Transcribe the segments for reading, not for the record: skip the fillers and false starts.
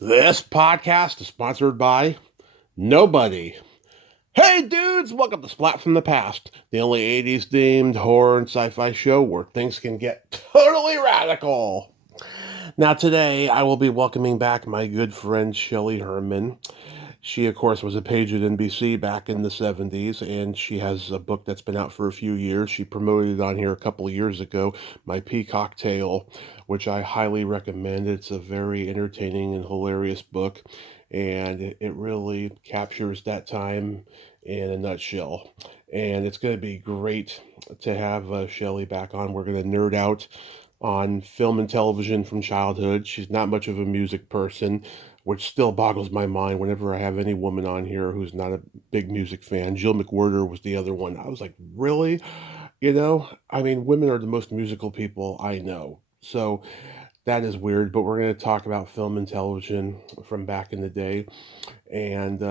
This podcast is sponsored by nobody. Hey dudes, welcome to Splat from the Past, the only 80s themed horror and sci-fi show where things can get totally radical. Now today I will be welcoming back my good friend Shelley Herman. She, of course, was a page at NBC back in the 70s, and she has a book that's been out for a few years. She promoted it on here a couple of years ago, My Peacock Tale, which I highly recommend. It's a very entertaining and hilarious book, and it really captures that time in a nutshell. And it's going to be great to have Shelley back on. We're going to nerd out on film and television from childhood. She's not much of a music person, which still boggles my mind whenever I have any woman on here who's not a big music fan. Jill McWhirter was the other one. I was like, really? I mean, women are the most musical people I know. So that is weird, but we're going to talk about film and television from back in the day and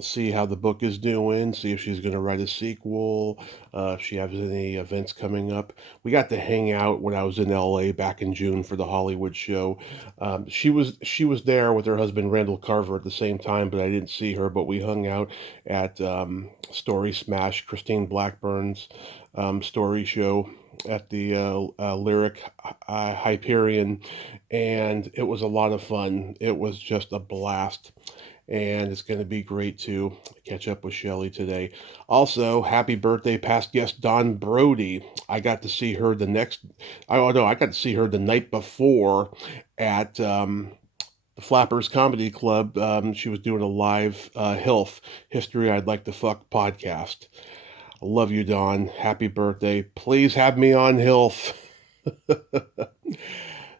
see how the book is doing, see if she's going to write a sequel, if she has any events coming up. We got to hang out when I was in LA back in June for the Hollywood show. She was there with her husband Randall Carver at the same time, but I didn't see her. But we hung out at Story Smash, Christine Blackburn's story show at the Lyric Hyperion, and it was a lot of fun. It was just a blast, and it's going to be great to catch up with Shelley today. Also, happy birthday, past guest Don Brody. I got to see her I got to see her the night before at the Flappers Comedy Club. She was doing a live HILF, History I'd Like to Fuck podcast. I love you, Don. Happy birthday. Please have me on HILF.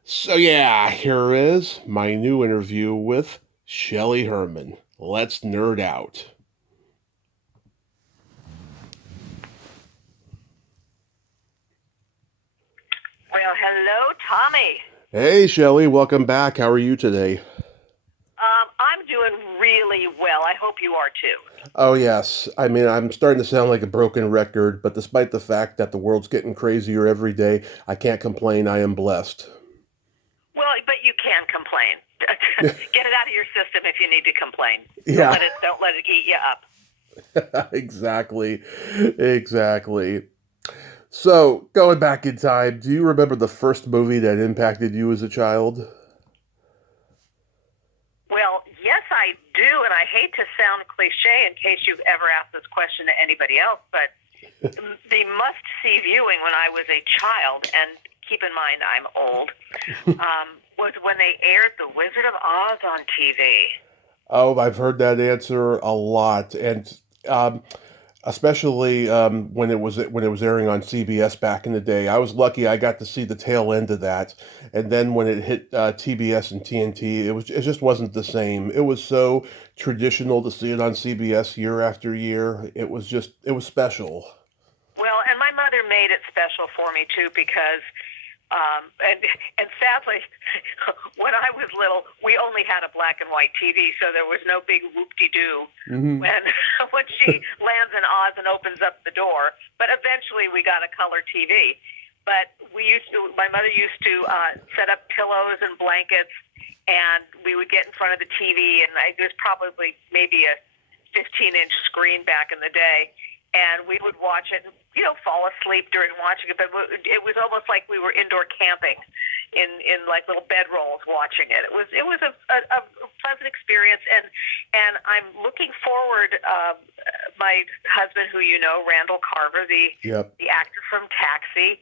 So yeah, here is my new interview with Shelley Herman. Let's nerd out. Well, hello, Tommy. Hey, Shelley, welcome back. How are you today? I'm doing really well. I hope you are too. Oh, yes. I mean, I'm starting to sound like a broken record, but despite the fact that the world's getting crazier every day, I can't complain. I am blessed. Well, but you can complain. Get it out of your system if you need to complain. Yeah, Don't let it eat you up. exactly. Exactly. So, going back in time, do you remember the first movie that impacted you as a child? Well, yes, I do, and I hate to sound cliche in case you've ever asked this question to anybody else, but the must-see viewing when I was a child, and keep in mind I'm old, was when they aired The Wizard of Oz on TV. Oh, I've heard that answer a lot, and um, especially when it was airing on CBS back in the day. I was lucky; I got to see the tail end of that, and then when it hit TBS and TNT, it just wasn't the same. It was so traditional to see it on CBS year after year. It was special. Well, and my mother made it special for me too because, and sadly, when I was little, we only had a black and white TV, so there was no big whoop-de-doo Hmm. when when she lands in Oz and opens up the door. But eventually, we got a color TV. But my mother used to set up pillows and blankets, and we would get in front of the TV, and there's probably maybe a 15-inch screen back in the day, and we would watch it and, fall asleep during watching it. But it was almost like we were indoor camping in like little bedrolls watching it. It was a pleasant experience, and I'm looking forward. My husband, who Randall Carver, Yep. the actor from Taxi,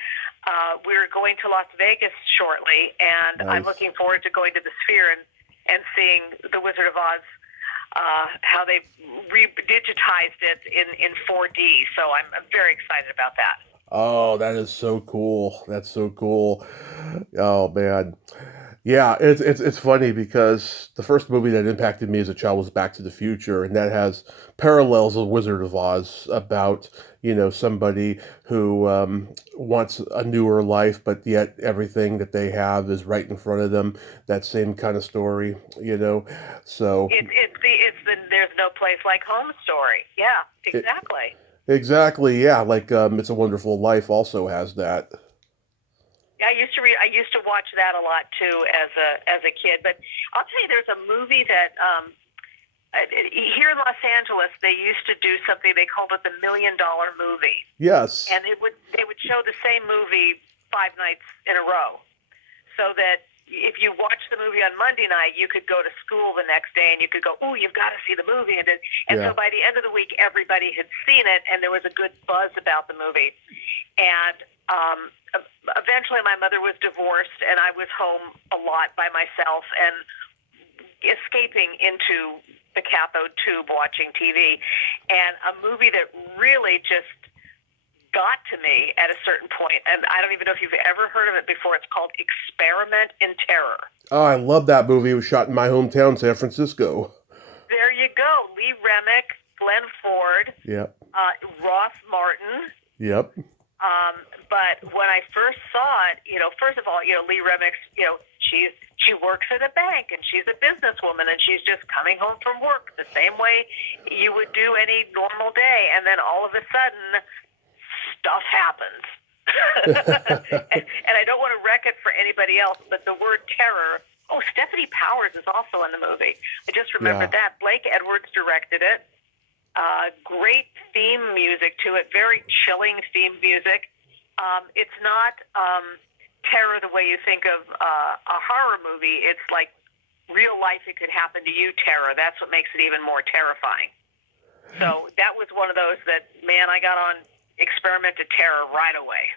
we're going to Las Vegas shortly, and I'm Nice. looking forward to going to the Sphere and seeing The Wizard of Oz, how they digitized it in 4D. So I'm very excited about that. Oh, that is so cool. That's so cool. Oh man. Yeah, it's funny because the first movie that impacted me as a child was Back to the Future, and that has parallels of Wizard of Oz about somebody who wants a newer life, but yet everything that they have is right in front of them. That same kind of story. So It's the there's no place like home story. Yeah, it, exactly. exactly, yeah. Like It's a Wonderful Life also has that. I used to watch that a lot too as a kid. But I'll tell you, there's a movie that here in Los Angeles they used to do something they called it the $1 Million Movie, Yes. and they would show the same movie 5 nights in a row, so that if you watched the movie on Monday night, you could go to school the next day and you could go, "Oh, you've got to see the movie." And Yeah. so by the end of the week, everybody had seen it, and there was a good buzz about the movie. And eventually, my mother was divorced, and I was home a lot by myself and escaping into the cathode tube watching TV. And a movie that really just got to me at a certain point, and I don't even know if you've ever heard of it before. It's called Experiment in Terror. Oh, I love that movie. It was shot in my hometown, San Francisco. There you go. Lee Remick, Glenn Ford, Yep. Ross Martin. Yep. But when I first saw it, first of all, Lee Remick's, she works at a bank and she's a businesswoman and she's just coming home from work the same way you would do any normal day, and then all of a sudden stuff happens. and I don't want to wreck it for anybody else, but the word terror. Oh, Stephanie Powers is also in the movie. I just remembered that. Blake Edwards directed it. Great theme music to it. Very chilling theme music. It's not terror the way you think of a horror movie. It's like real life, it could happen to you terror. That's what makes it even more terrifying. So that was one of those that, man, I got on Experiment to Terror right away.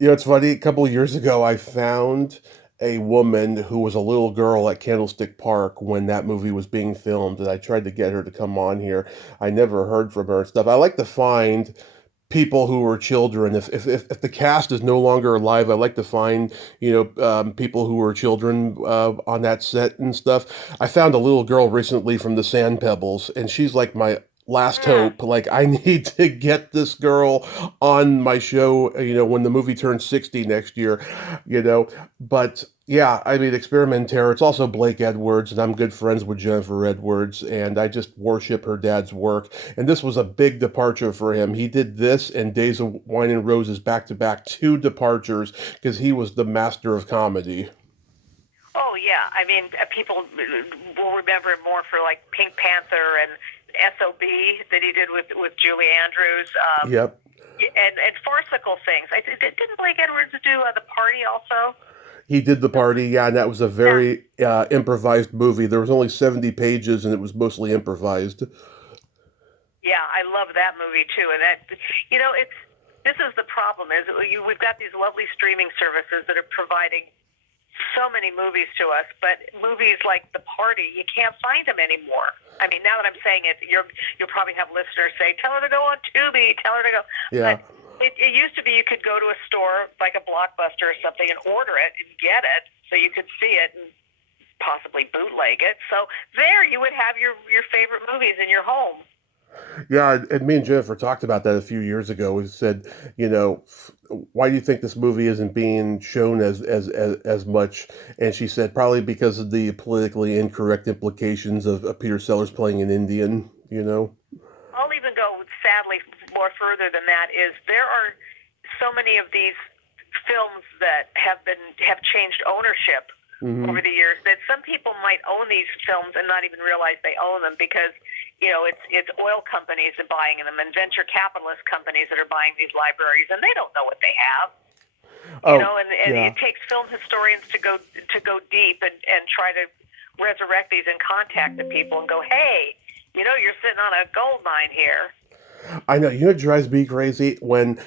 It's funny. A couple of years ago, I found a woman who was a little girl at Candlestick Park when that movie was being filmed, and I tried to get her to come on here. I never heard from her and stuff. I like to find people who were children. If the cast is no longer alive, I like to find people who were children on that set and stuff. I found a little girl recently from the Sand Pebbles, and she's like my last hope. Like, I need to get this girl on my show, when the movie turns 60 next year, but yeah, I mean, Experiment in Terror. It's also Blake Edwards, and I'm good friends with Jennifer Edwards, and I just worship her dad's work. And this was a big departure for him. He did this and Days of Wine and Roses back to back, two departures, because he was the master of comedy. Oh yeah, I mean, people will remember him more for like Pink Panther and SOB that he did with Julie Andrews. Yep. And farcical things. Didn't Blake Edwards do The Party also? He did The Party, yeah, and that was a very improvised movie. There was only 70 pages, and it was mostly improvised. Yeah, I love that movie too. And that, this is the problem: is we've got these lovely streaming services that are providing so many movies to us, but movies like The Party, you can't find them anymore. I mean, now that I'm saying it, you'll probably have listeners say, "Tell her to go on Tubi. Tell her to go." Yeah. But it used to be you could go to a store like a Blockbuster or something and order it and get it, so you could see it and possibly bootleg it. So there, you would have your favorite movies in your home. Yeah, and me and Jennifer talked about that a few years ago. We said, why do you think this movie isn't being shown as much? And she said probably because of the politically incorrect implications of Peter Sellers playing an Indian. I'll even go sadly more further than that. Is there are so many of these films that have changed ownership over the years that some people might own these films and not even realize they own them because it's oil companies that are buying them and venture capitalist companies that are buying these libraries, and they don't know what they have. It takes film historians to go deep and try to resurrect these and contact the people and go, hey, you're sitting on a gold mine here. I know. It drives me crazy when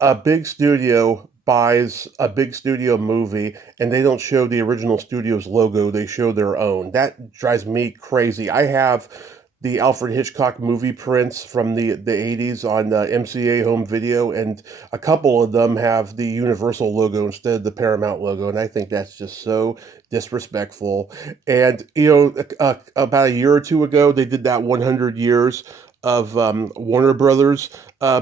a big studio buys a big studio movie and they don't show the original studio's logo, they show their own. That drives me crazy. I have the Alfred Hitchcock movie prints from the 80s on MCA Home Video, and a couple of them have the Universal logo instead of the Paramount logo, and I think that's just so disrespectful. And, about a year or two ago, they did that 100 years of Warner Brothers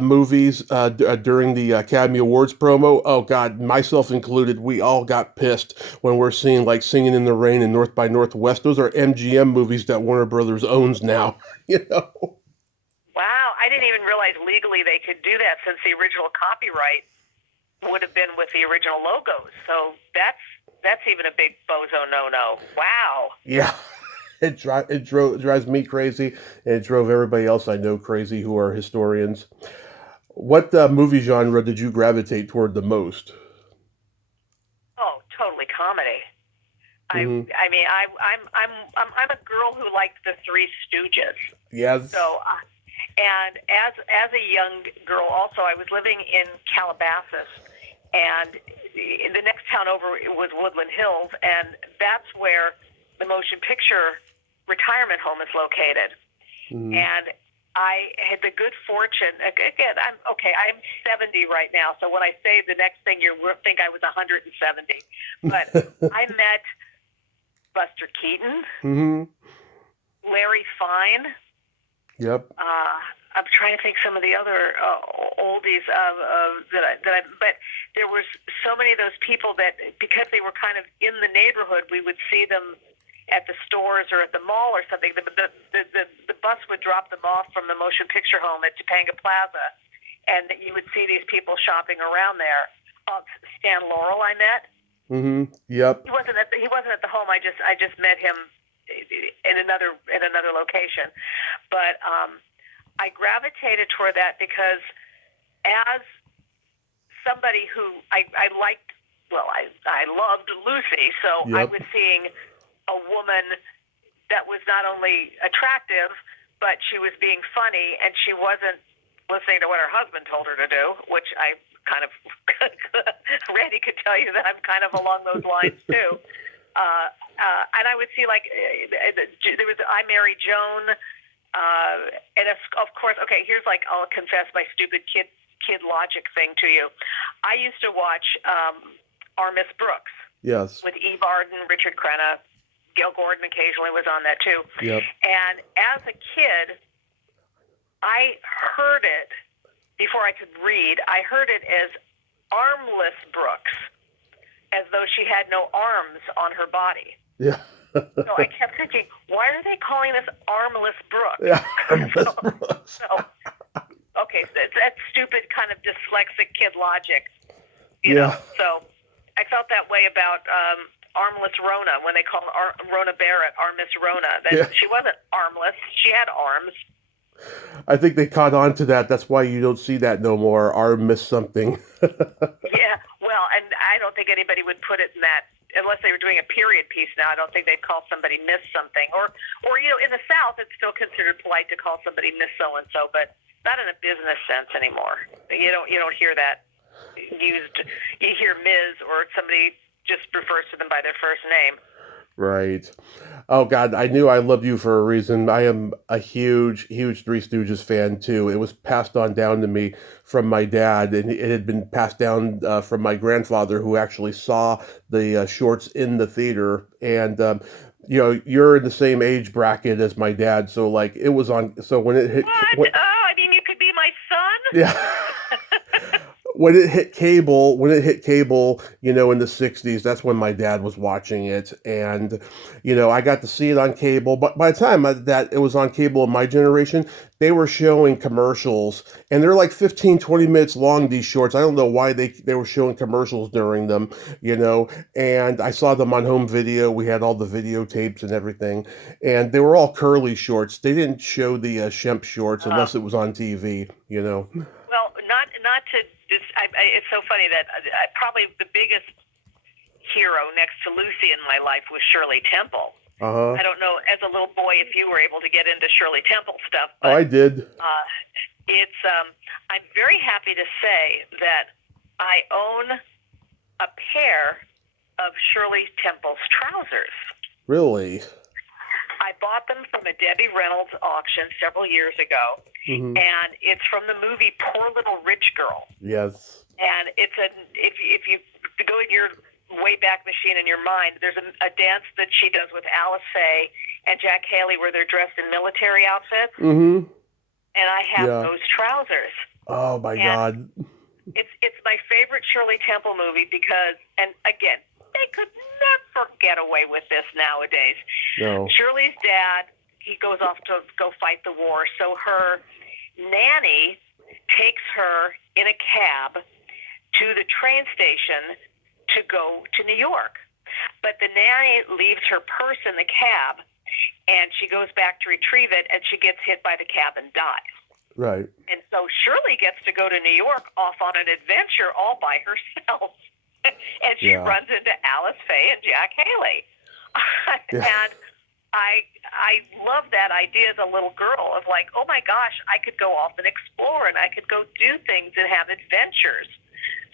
movies during the Academy Awards promo. Oh God, myself included, we all got pissed when we're seeing like Singing in the Rain and North by Northwest. Those are MGM movies that Warner Brothers owns now. Wow, I didn't even realize legally they could do that since the original copyright would have been with the original logos. So that's even a big bozo no-no. Wow. Yeah. It drives me crazy, and it drove everybody else I know crazy who are historians. What movie genre did you gravitate toward the most? Oh, totally comedy. Hmm. I mean, I'm a girl who liked the Three Stooges. Yes. So, and as a young girl, also I was living in Calabasas, and the next town over was Woodland Hills, and that's where the motion picture retirement home is located. Hmm. And I had the good fortune. Again, I'm 70 right now, so when I say the next thing, you think I was 170. But I met Buster Keaton, Hmm. Larry Fine. Yep. I'm trying to think some of the other oldies but there was so many of those people that because they were kind of in the neighborhood, we would see them at the stores or at the mall or something. The bus would drop them off from the motion picture home at Topanga Plaza, and you would see these people shopping around there. Stan Laurel, I met. Hmm. Yep. He wasn't at the home. I just met him in another location, but I gravitated toward that because as somebody who I liked, well, I loved Lucy, so I Yep. was seeing a woman that was not only attractive, but she was being funny, and she wasn't listening to what her husband told her to do, which I kind of, Randy could tell you that I'm kind of along those lines too. And I would see there was I Married Joan, and of course, okay, here's I'll confess my stupid kid logic thing to you. I used to watch Our Miss Brooks Yes. with Eve Arden, Richard Crenna. Gil Gordon occasionally was on that too. Yep. And as a kid, I heard it before I could read. I heard it as armless Brooks, as though she had no arms on her body. Yeah. So I kept thinking, why are they calling this armless Brooks? Yeah. Armless Brooks. Okay, so it's that stupid kind of dyslexic kid logic, Yeah. So I felt that way about Armless Rona when they called Rona Barrett Miss Rona. That She wasn't armless; she had arms. I think they caught on to that. That's why you don't see that no more. Arm missed something. Yeah, well, and I don't think anybody would put it in that unless they were doing a period piece. Now, I don't think they'd call somebody Miss something, or in the South, it's still considered polite to call somebody Miss so and so, but not in a business sense anymore. You don't hear that used. You hear Ms. or somebody just refers to them by their first name. Right. Oh God, I knew I loved you for a reason. I am a huge, huge Three Stooges fan too. It was passed on down to me from my dad, and it had been passed down from my grandfather, who actually saw the shorts in the theater. And you're in the same age bracket as my dad, so like it was on. So when it hit, What? Oh, I mean, you could be my son. yeah. When it hit cable, in the 60s, that's when my dad was watching it. And, I got to see it on cable. But by the time that it was on cable in my generation, they were showing commercials. And they're like 15, 20 minutes long, these shorts. I don't know why they were showing commercials during them, And I saw them on home video. We had all the videotapes and everything. And they were all curly shorts. They didn't show the Shemp shorts unless it was on TV. Well, not to it's so funny that probably the biggest hero next to Lucy in my life was Shirley Temple. Uh-huh. I don't know, as a little boy, if you were able to get into Shirley Temple stuff. But, I did. It's I'm very happy to say that I own a pair of Shirley Temple's trousers. Really? I bought them from a Debbie Reynolds auction several years ago, and it's from the movie Poor Little Rich Girl. Yes. And it's if you go in your Wayback Machine in your mind, there's a dance that she does with Alice Faye and Jack Haley where they're dressed in military outfits. Mm-hmm. And I have those trousers. Oh my God. It's my favorite Shirley Temple movie because, and again, they could never get away with this nowadays. No. Shirley's dad, he goes off to go fight the war, so her nanny takes her in a cab to the train station to go to New York. But the nanny leaves her purse in the cab, and she goes back to retrieve it, and she gets hit by the cab and dies. Right. And so Shirley gets to go to New York off on an adventure all by herself. And she runs into Alice Faye and Jack Haley. And I love that idea as a little girl of like, oh my gosh, I could go off and explore, and I could go do things and have adventures.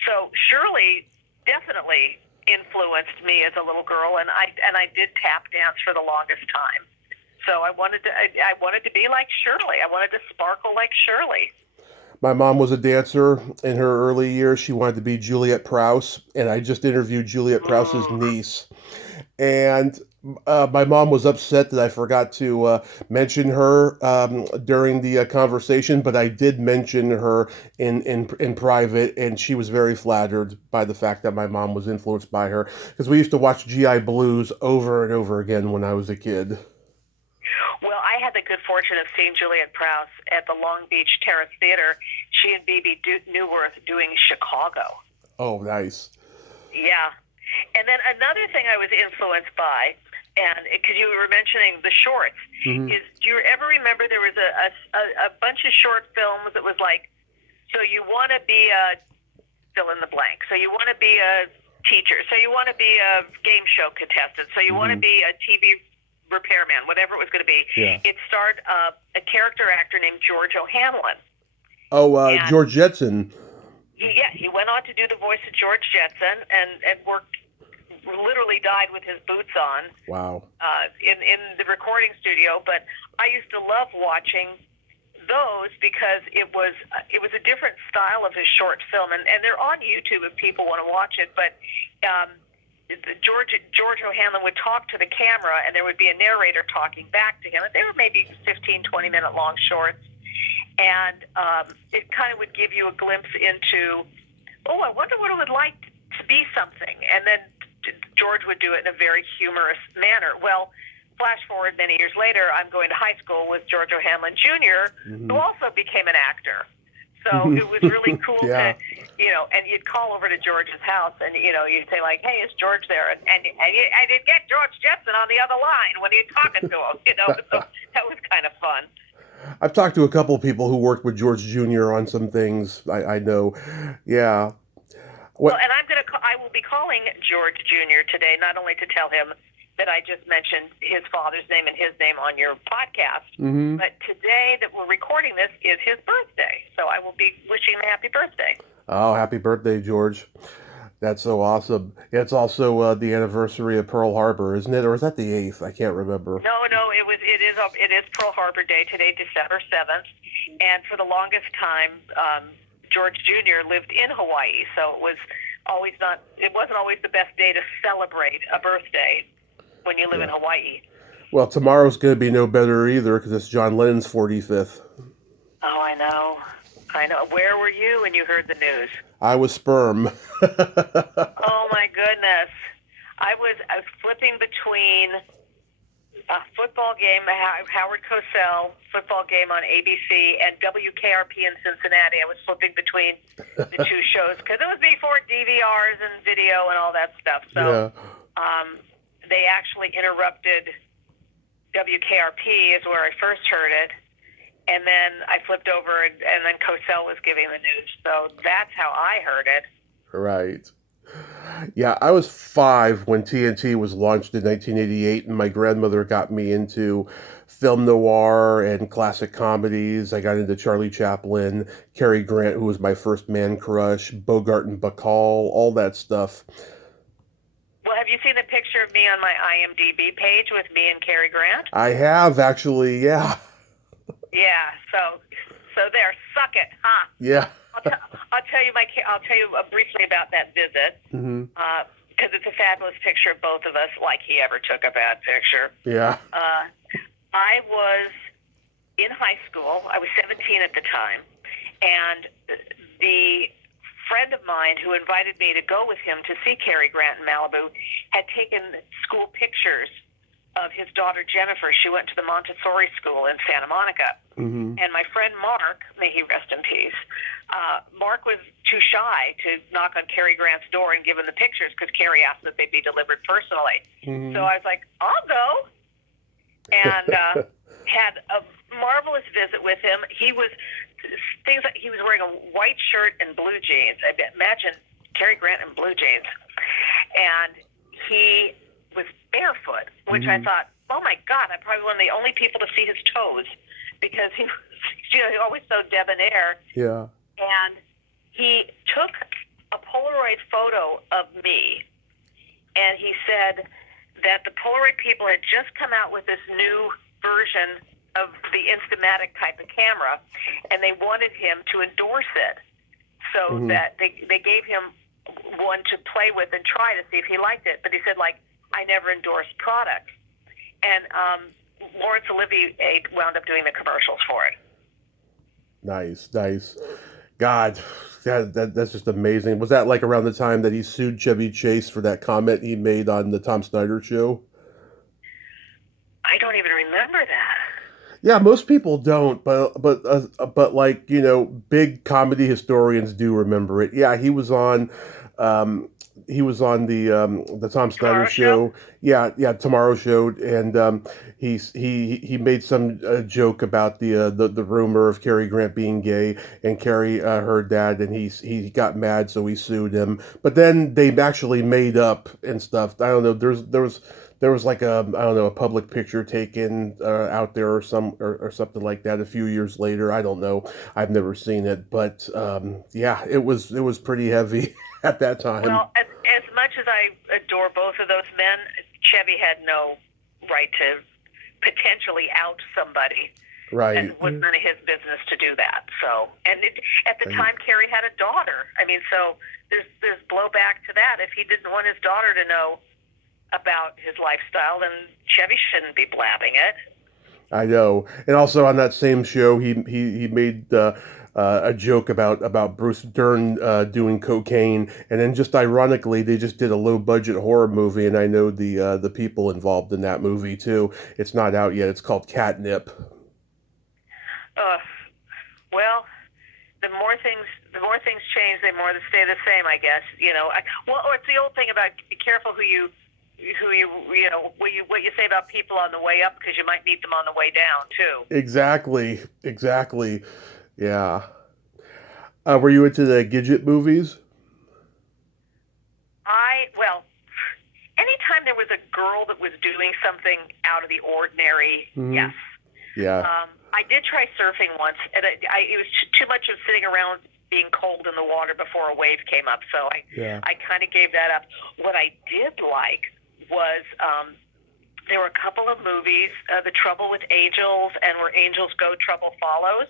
So Shirley definitely influenced me as a little girl, and I did tap dance for the longest time. So I wanted to be like Shirley. I wanted to sparkle like Shirley. My mom was a dancer in her early years. She wanted to be Juliet Prowse, and I just interviewed Juliet Prowse's niece. And my mom was upset that I forgot to mention her during the conversation, but I did mention her in private, and she was very flattered by the fact that my mom was influenced by her, because we used to watch GI Blues over and over again when I was a kid. Well, I had the good fortune of seeing Juliet Prowse at the Long Beach Terrace Theater. She and Bebe Neuwirth doing Chicago. Oh, nice. Yeah. And then another thing I was influenced by, and because you were mentioning the shorts, is do you ever remember there was a bunch of short films that was like, so you want to be a fill in the blank, so you want to be a teacher, so you want to be a game show contestant, so you want to be a TV repairman, whatever it was going to be. Yeah. It starred a character actor named George O'Hanlon. Oh, George Jetson. He went on to do the voice of George Jetson and worked, literally died with his boots on. Wow. In the recording studio. But I used to love watching those because it was a different style of his short film, and they're on YouTube if people want to watch it. But George O'Hanlon would talk to the camera, and there would be a narrator talking back to him. And they were maybe 15, 20-minute long shorts. And it kind of would give you a glimpse into, I wonder what it would like to be something. And then George would do it in a very humorous manner. Well, flash forward many years later, I'm going to high school with George O'Hanlon Jr., who also became an actor. So it was really cool to, and you'd call over to George's house, and, you'd say, like, hey, is George there? And I did get George Jetson on the other line when you're talking to him, so that was kind of fun. I've talked to a couple of people who worked with George Jr. on some things. I know. Yeah. Well, and I will be calling George Jr. today, not only to tell him that I just mentioned his father's name and his name on your podcast, but today that we're recording this is his birthday. So I will be wishing him a happy birthday. Oh, happy birthday, George. That's so awesome. It's also the anniversary of Pearl Harbor, isn't it? Or is that the 8th? I can't remember. No, it is Pearl Harbor Day today, December 7th. And for the longest time, George Jr. lived in Hawaii, so it wasn't always the best day to celebrate a birthday when you live in Hawaii. Well, tomorrow's going to be no better either, because it's John Lennon's 45th. Oh, I know. Where were you when you heard the news? I was sperm. Oh, my goodness. I was flipping between a football game, Howard Cosell football game on ABC, and WKRP in Cincinnati. I was flipping between the two shows because it was before DVRs and video and all that stuff. So they actually interrupted WKRP is where I first heard it. And then I flipped over, and then Cosell was giving the news. So that's how I heard it. Right. Yeah, I was 5 when TNT was launched in 1988, and my grandmother got me into film noir and classic comedies. I got into Charlie Chaplin, Cary Grant, who was my first man crush, Bogart and Bacall, all that stuff. Well, have you seen the picture of me on my IMDb page with me and Cary Grant? I have, actually, yeah. Yeah, so there, suck it, huh? Yeah. I'll tell you briefly about that visit, because it's a fabulous picture of both of us, like he ever took a bad picture. Yeah. I was in high school. I was 17 at the time, and the friend of mine who invited me to go with him to see Cary Grant in Malibu had taken school pictures of his daughter Jennifer. She went to the Montessori school in Santa Monica. Mm-hmm. And my friend Mark, may he rest in peace, Mark was too shy to knock on Cary Grant's door and give him the pictures because Cary asked that they be delivered personally. Mm-hmm. So I was like, I'll go. And had a marvelous visit with him. He was wearing a white shirt and blue jeans. I imagine Cary Grant in blue jeans. And he was barefoot, which I thought, oh my God, I'm probably one of the only people to see his toes because he was always so debonair. Yeah. And he took a Polaroid photo of me, and he said that the Polaroid people had just come out with this new version of the Instamatic type of camera, and they wanted him to endorse it so that they gave him one to play with and try to see if he liked it. But he said, like, I never endorsed products. And Laurence Olivier wound up doing the commercials for it. Nice. God, that's just amazing. Was that like around the time that he sued Chevy Chase for that comment he made on the Tom Snyder show? I don't even remember that. Yeah, most people don't, but like, big comedy historians do remember it. Yeah, he was on the Tom Snyder Tomorrow Show. Yeah, Tomorrow Show, and he made some joke about the rumor of Cary Grant being gay, and Cary heard that, and he got mad, so he sued him. But then they actually made up and stuff. I don't know. There was like a public picture taken out there or something like that a few years later. I don't know. I've never seen it, but yeah, it was pretty heavy at that time. Well, as much as I adore both of those men, Chevy had no right to potentially out somebody. Right. And it was none of his business to do that. So, at the time, Cary had a daughter. I mean, so there's blowback to that. If he didn't want his daughter to know about his lifestyle, then Chevy shouldn't be blabbing it. I know. And also on that same show, he made a joke about Bruce Dern doing cocaine, and then just ironically, they just did a low budget horror movie, and I know the people involved in that movie too. It's not out yet. It's called Catnip. Well, the more things change, the more they stay the same, I guess. Or it's the old thing about be careful what you say about people on the way up, because you might meet them on the way down too. Exactly. Yeah. Were you into the Gidget movies? Anytime there was a girl that was doing something out of the ordinary, yes. Yeah. I did try surfing once, and it was too much of sitting around being cold in the water before a wave came up, so I kind of gave that up. What I did like was there were a couple of movies, The Trouble with Angels and Where Angels Go, Trouble Follows,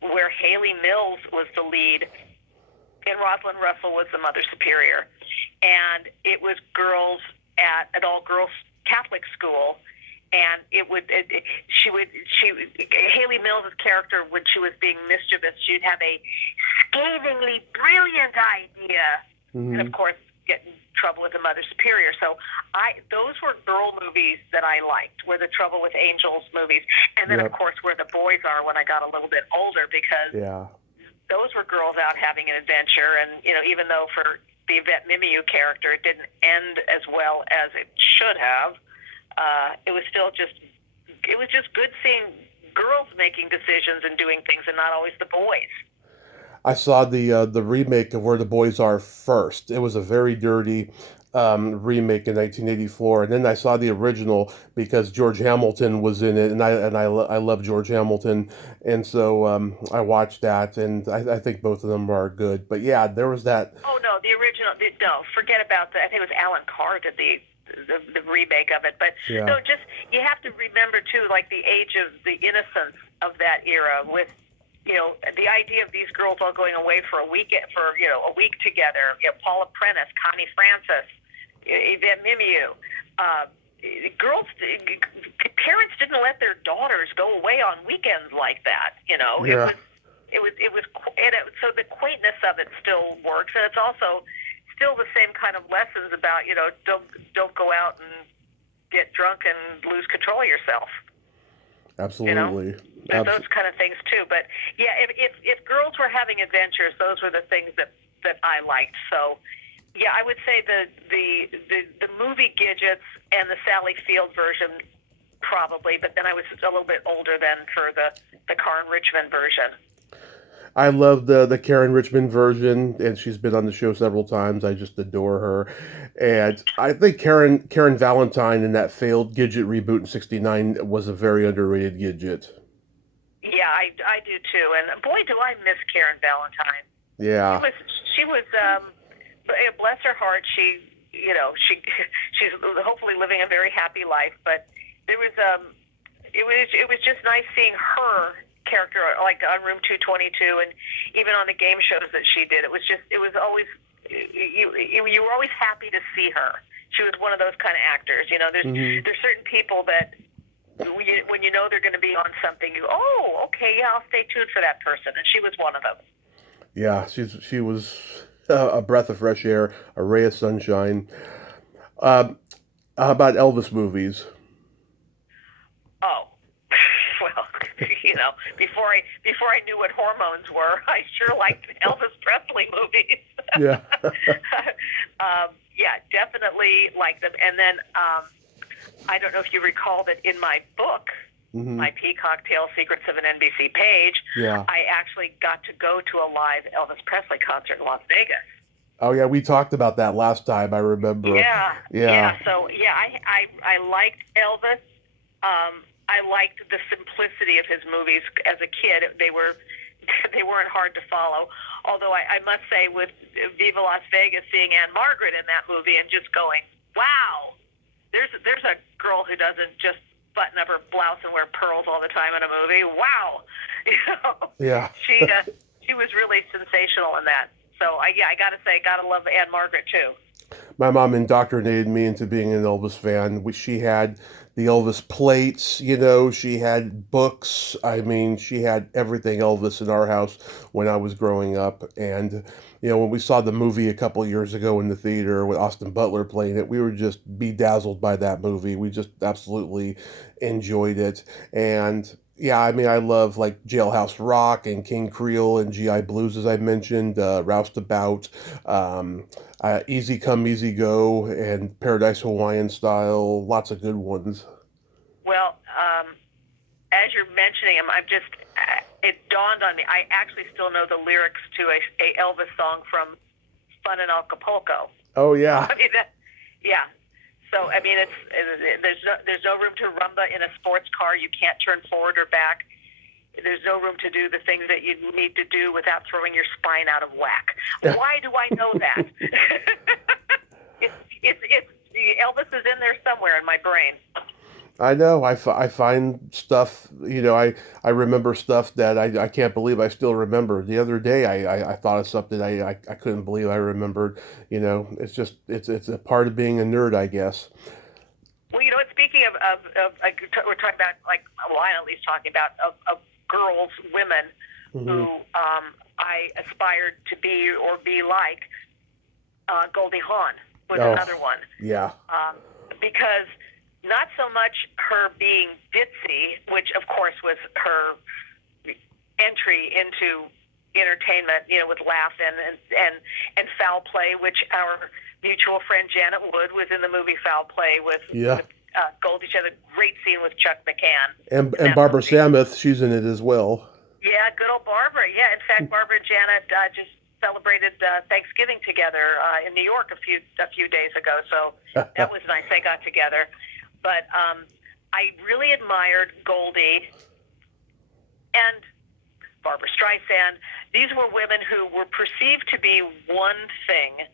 where Haley Mills was the lead and Rosalind Russell was the Mother Superior. And it was girls at an all-girls Catholic school, and Haley Mills' character, when she was being mischievous, she'd have a scathingly brilliant idea, and of course get in trouble with the Mother Superior. So those were girl movies that I liked, were the Trouble with Angels movies, and then of course Where the Boys Are when I got a little bit older, because those were girls out having an adventure, and even though for the Yvette Mimieux character it didn't end as well as it should have, it was just good seeing girls making decisions and doing things, and not always the boys. I saw the remake of Where the Boys Are first. It was a very dirty remake in 1984, and then I saw the original because George Hamilton was in it, and I love George Hamilton, and so I watched that, and I think both of them are good. But yeah, there was that. Oh no, the original. No, forget about that. I think it was Alan Carr did the remake of it. But no, just you have to remember too, like the age of the innocence of that era with. The idea of these girls all going away for a week together. Paula Prentice, Connie Francis, Yvette Mimieux. Parents didn't let their daughters go away on weekends like that. It was, so the quaintness of it still works, and it's also still the same kind of lessons about don't go out and get drunk and lose control of yourself. Absolutely. There's those kind of things too. But yeah, if girls were having adventures, those were the things that I liked. So yeah, I would say the movie Gidgets and the Sally Field version probably, but then I was a little bit older then for the Karen Richmond version. I love the Karen Richmond version, and she's been on the show several times. I just adore her, and I think Karen Valentine in that failed Gidget reboot in '69 was a very underrated Gidget. Yeah, I do too, and boy, do I miss Karen Valentine. Yeah. She was bless her heart. She's hopefully living a very happy life, but there was it was just nice seeing her character, like on Room 222, and even on the game shows that she did. It was always you were always happy to see her. She was one of those kind of actors. There's certain people that when you know they're going to be on something, okay, yeah, I'll stay tuned for that person, and she was one of them. Yeah, she was a breath of fresh air, a ray of sunshine. How about Elvis movies? Oh, well, before I knew what hormones were, I sure liked Elvis Presley movies. Yeah. Yeah, definitely like them. And then I don't know if you recall that in my book, my Peacock Tale Secrets of an NBC Page, yeah, I actually got to go to a live Elvis Presley concert in Las Vegas. Oh yeah, we talked about that last time. I remember. Yeah. So yeah, I liked Elvis. I liked the simplicity of his movies as a kid. They weren't hard to follow. Although I must say, with Viva Las Vegas, seeing Anne Margaret in that movie and just going, wow, there's a girl who doesn't just button up her blouse and wear pearls all the time in a movie. Wow, Yeah. She was really sensational in that. So I gotta say, gotta love Anne Margaret too. My mom indoctrinated me into being an Elvis fan. She had the Elvis plates, she had books. I mean, she had everything Elvis in our house when I was growing up. And, when we saw the movie a couple of years ago in the theater with Austin Butler playing it, we were just bedazzled by that movie. We just absolutely enjoyed it. And yeah, I mean, I love like Jailhouse Rock and King Creole and GI Blues, as I mentioned, Roustabout, Easy Come, Easy Go, and Paradise Hawaiian Style. Lots of good ones. Well, as you're mentioning them, it dawned on me. I actually still know the lyrics to a Elvis song from Fun in Acapulco. Oh yeah. I mean, yeah. So I mean, there's no room to rumba in a sports car. You can't turn forward or back. There's no room to do the things that you need to do without throwing your spine out of whack. Why do I know that? it's Elvis is in there somewhere in my brain. I know. I find stuff. I remember stuff that I can't believe I still remember. The other day, I thought of something I couldn't believe I remembered. It's just it's a part of being a nerd, I guess. Well, speaking of we're talking about I'm at least talking about of girls, women who I aspired to be or be like. Goldie Hawn was another one. Yeah. Because not so much her being ditzy, which of course was her entry into entertainment, with Laugh and Foul Play, which our mutual friend Janet Wood was in the movie Foul Play with Goldie. She had a great scene with Chuck McCann. And Barbara Samuth, she's in it as well. Yeah, good old Barbara. Yeah, in fact, Barbara and Janet just celebrated Thanksgiving together in New York a few days ago. So that was nice. They got together. But I really admired Goldie and Barbara Streisand. These were women who were perceived to be one thing,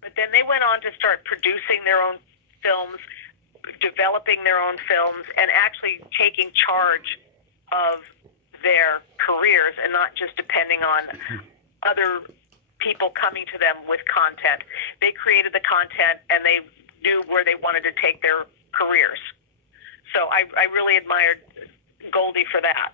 but then they went on to start producing their own films, developing their own films, and actually taking charge of their careers and not just depending on other people coming to them with content. They created the content and they knew where they wanted to take their careers. So I really admired Goldie for that.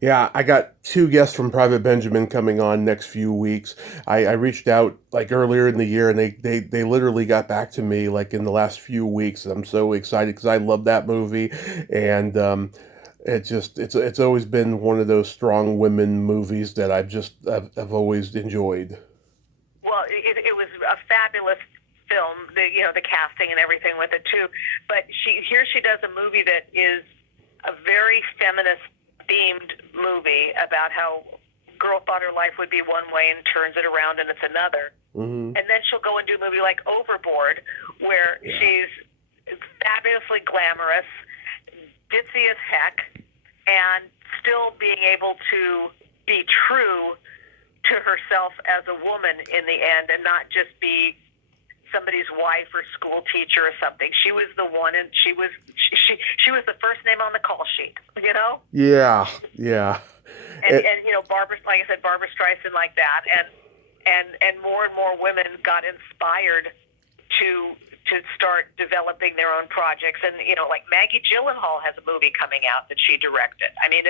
Yeah, I got two guests from Private Benjamin coming on next few weeks. I reached out like earlier in the year, and they literally got back to me like in the last few weeks. I'm so excited because I love that movie, and it's always been one of those strong women movies that I've always enjoyed. Well, it was a fabulous film. The casting and everything with it too. But she does a movie that is a very feminist themed movie about how girl thought her life would be one way and turns it around and it's another. Hmm. And then she'll go and do a movie like Overboard, where Yeah. she's fabulously glamorous, ditzy as heck, and still being able to be true to herself as a woman in the end, and not just be somebody's wife or school teacher or something. She was the one, and she was the first name on the call sheet. Yeah, yeah. And It, Barbara, like I said, Barbara Streisand like that, and more women got inspired to start developing their own projects. And like Maggie Gyllenhaal has a movie coming out that she directed. I mean,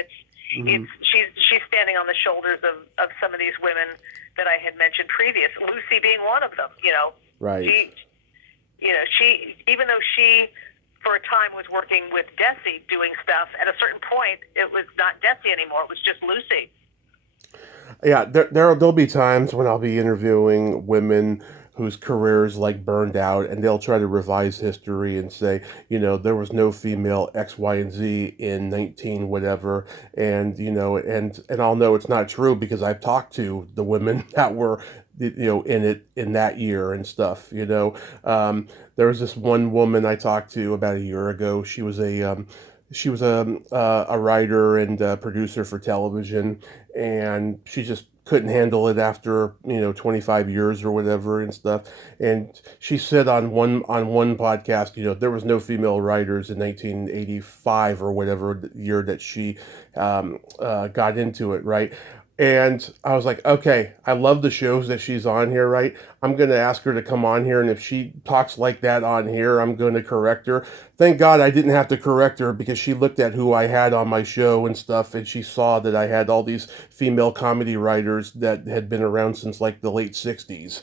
mhm, she's standing on the shoulders of some of these women that I had mentioned previous. Lucy being one of them. right. She even though she for a time was working with Desi doing stuff, at a certain point it was not Desi anymore. It was just Lucy. Yeah, there'll be times when I'll be interviewing women whose careers like burned out, and they'll try to revise history and say, there was no female X, Y, and Z in 19 whatever, and and I'll know it's not true because I've talked to the women that were in it in that year and stuff. There was this one woman I talked to about a year ago. She was a writer and producer for television, and she just couldn't handle it after 25 years or whatever and stuff. And she said on one podcast, there was no female writers in 1985 or whatever year that she got into it, right? And I was like, okay, I love the shows that she's on here, right? I'm going to ask her to come on here, and if she talks like that on here, I'm going to correct her. Thank God I didn't have to correct her because she looked at who I had on my show and stuff, and she saw that I had all these female comedy writers that had been around since like the late 60s.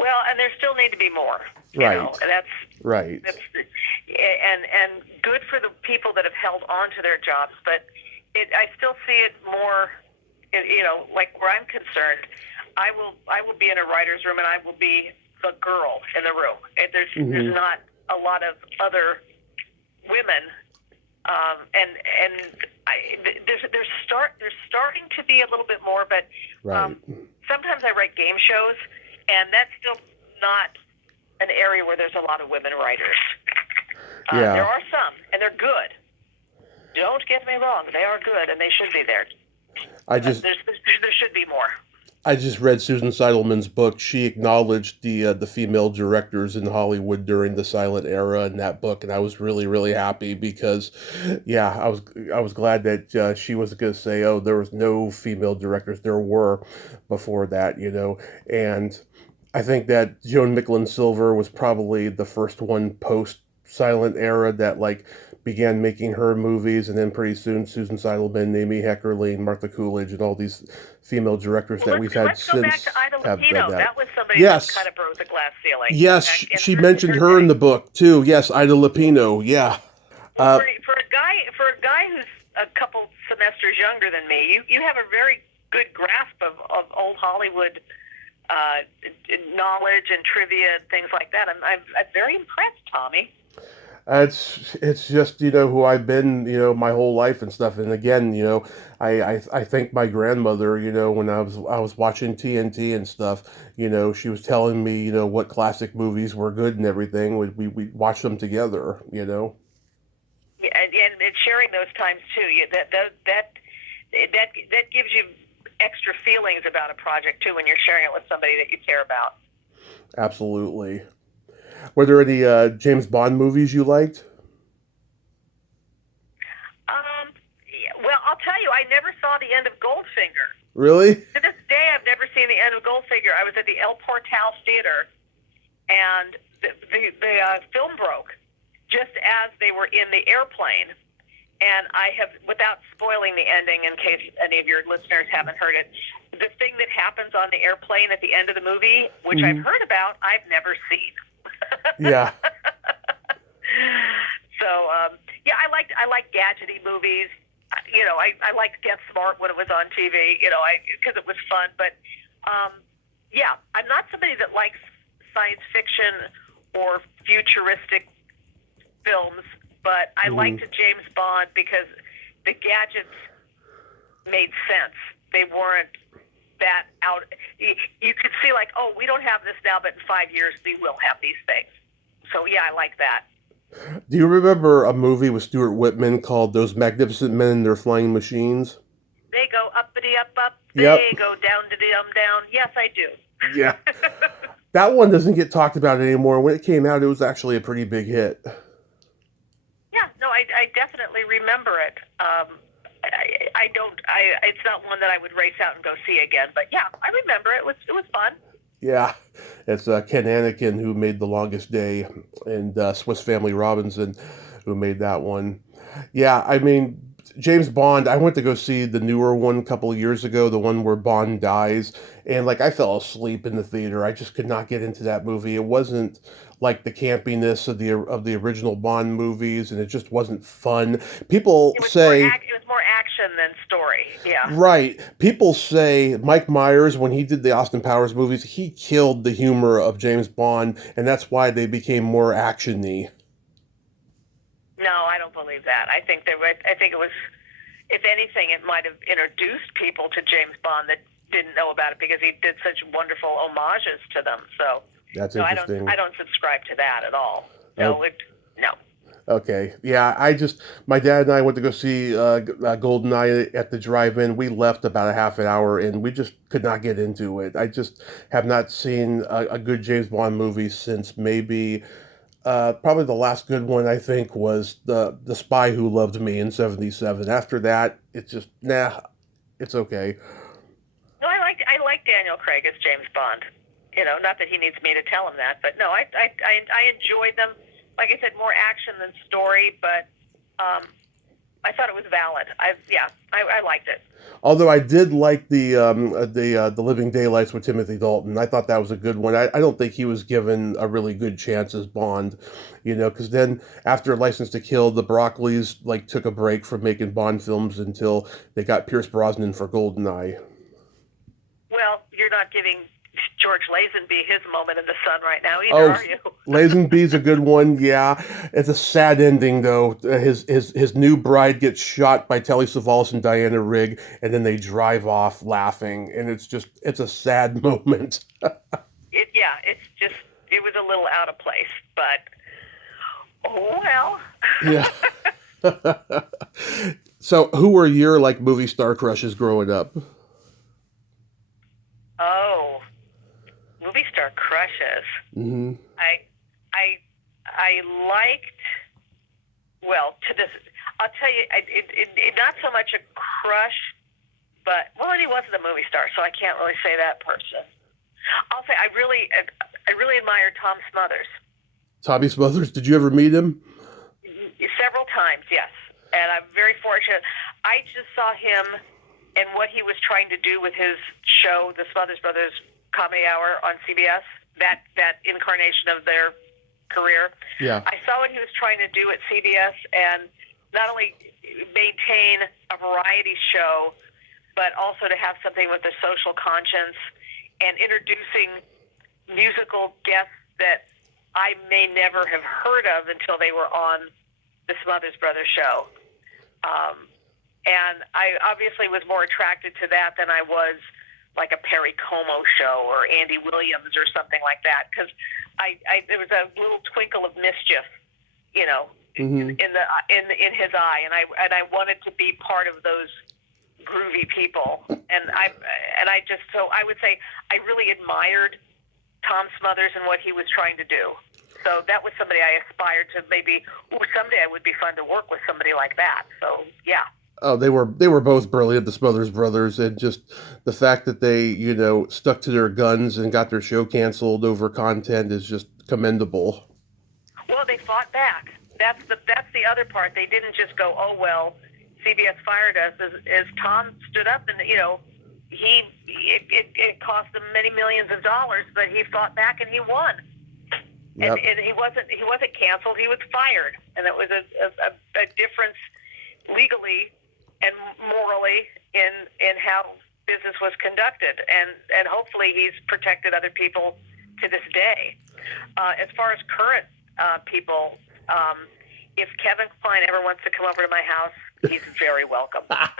Well, and there still need to be more. Right, right. That's and good for the people that have held on to their jobs, but I still see it more. Like where I'm concerned, I will be in a writer's room and I will be the girl in the room. And there's Hmm. not a lot of other women, and there's starting to be a little bit more, but Right. sometimes I write game shows, and that's still not an area where there's a lot of women writers. Yeah. There are some, and they're good. Don't get me wrong, they are good, and they should be there. I But just there should be more. I just read Susan Seidelman's book. She acknowledged the female directors in Hollywood during the silent era in that book, and I was really really happy because, yeah, I was glad that she was going to say, oh, there was no female directors. There were before that, and I think that Joan Micklin Silver was probably the first one post silent era that like began making her movies, and then pretty soon Susan Seidelman, Amy Heckerling, Martha Coolidge, and all these female directors Well, that we've had let's go back since to Ida have done Lupino. that. That was somebody that Yes, kind of broke the glass ceiling. yes, And she mentioned her in day. the book too. Yes, Ida Lupino. Yeah. Well, Uh, for a guy who's a couple semesters younger than me, you have a very good grasp of old Hollywood knowledge and trivia and things like that. I'm very impressed, Tommy. it's just who I've been my whole life and stuff. And again, I thank my grandmother. When I was watching TNT and stuff. She was telling me what classic movies were good and everything. We watched them together. Yeah, and sharing those times too. That gives you extra feelings about a project too when you're sharing it with somebody that you care about. Absolutely. Were there any James Bond movies you liked? Yeah, well, I'll tell you, I never saw the end of Goldfinger. Really? To this day, I've never seen the end of Goldfinger. I was at the El Portal Theater, and the film broke just as they were in the airplane. And I have, without spoiling the ending, in case any of your listeners haven't heard it, the thing that happens on the airplane at the end of the movie, which I've heard about, I've never seen. Yeah. So yeah, I like gadgety movies. You know, I liked Get Smart when it was on TV. You know, because it was fun. But yeah, I'm not somebody that likes science fiction or futuristic films, but I liked James Bond because the gadgets made sense. They weren't that out. You could see like, oh, we don't have this now, but in 5 years we will have these things. So yeah, I like that. Do you remember a movie with Stuart Whitman called Those Magnificent Men and Their Flying Machines? They go uppity up up. Yep. They go down to the down. Yes, I do. Yeah. That one doesn't get talked about anymore. When it came out, it was actually a pretty big hit. Yeah, no, I definitely remember it. I don't. It's not one that I would race out and go see again. But yeah, I remember it. It was fun. Yeah, it's Ken Anakin who made The Longest Day, and Swiss Family Robinson who made that one. Yeah, I mean, James Bond, I went to go see the newer one a couple of years ago, the one where Bond dies, and like I fell asleep in the theater. I just could not get into that movie. It wasn't like the campiness of the original Bond movies, and it just wasn't fun. People say it was more action than story. Yeah. Right. People say Mike Myers, when he did the Austin Powers movies, he killed the humor of James Bond, and that's why they became more action-y. No, I don't believe that. I think it was, if anything, it might have introduced people to James Bond that didn't know about it because he did such wonderful homages to them. So that's interesting. I don't subscribe to that at all. No, no. Okay. Yeah, my dad and I went to go see GoldenEye at the drive-in. We left about a half an hour, and we just could not get into it. I just have not seen a good James Bond movie since maybe, probably the last good one, I think, was the Spy Who Loved Me in '77. After that, it's just, it's okay. No, I like Daniel Craig as James Bond. You know, not that he needs me to tell him that, but no, I enjoyed them. Like I said, more action than story, but I thought it was valid. I liked it. Although I did like the Living Daylights with Timothy Dalton. I thought that was a good one. I don't think he was given a really good chance as Bond, you know, because then after License to Kill, the Broccoli's like took a break from making Bond films until they got Pierce Brosnan for GoldenEye. Well, you're not giving George Lazenby his moment in the sun right now either, are you? Lazenby's a good one, yeah. It's a sad ending, though. His new bride gets shot by Telly Savalas and Diana Rigg, and then they drive off laughing, and it's a sad moment. It was a little out of place, but oh well. Yeah. So, who were your movie star crushes growing up? Oh. Movie star crushes. Mm-hmm. I liked, well, to this, I'll tell you, it not so much a crush, but, well, he wasn't a movie star, so I can't really say that person. I'll say I really admire Tom Smothers. Tommy Smothers, did you ever meet him? Several times, yes. And I'm very fortunate. I just saw him and what he was trying to do with his show, the Smothers Brothers Comedy Hour on CBS, that incarnation of their career. Yeah. I saw what he was trying to do at CBS and not only maintain a variety show, but also to have something with a social conscience and introducing musical guests that I may never have heard of until they were on the Smothers Brothers show. And I obviously was more attracted to that than I was like a Perry Como show or Andy Williams or something like that, because there was a little twinkle of mischief, you know, in his eye, and I wanted to be part of those groovy people, and I would say I really admired Tom Smothers and what he was trying to do. So that was somebody I aspired to maybe. Someday it would be fun to work with somebody like that. So yeah. Oh, they were both brilliant, the Smothers Brothers, and just the fact that they, you know, stuck to their guns and got their show canceled over content is just commendable. Well, they fought back. that's the other part. They didn't just go, oh well, CBS fired us. As Tom stood up and it cost him many millions of dollars, but he fought back and he won. Yep. And he wasn't canceled. He was fired, and it was a difference legally and morally in how business was conducted, and hopefully he's protected other people to this day. As far as current people, if Kevin Kline ever wants to come over to my house, he's very welcome. That's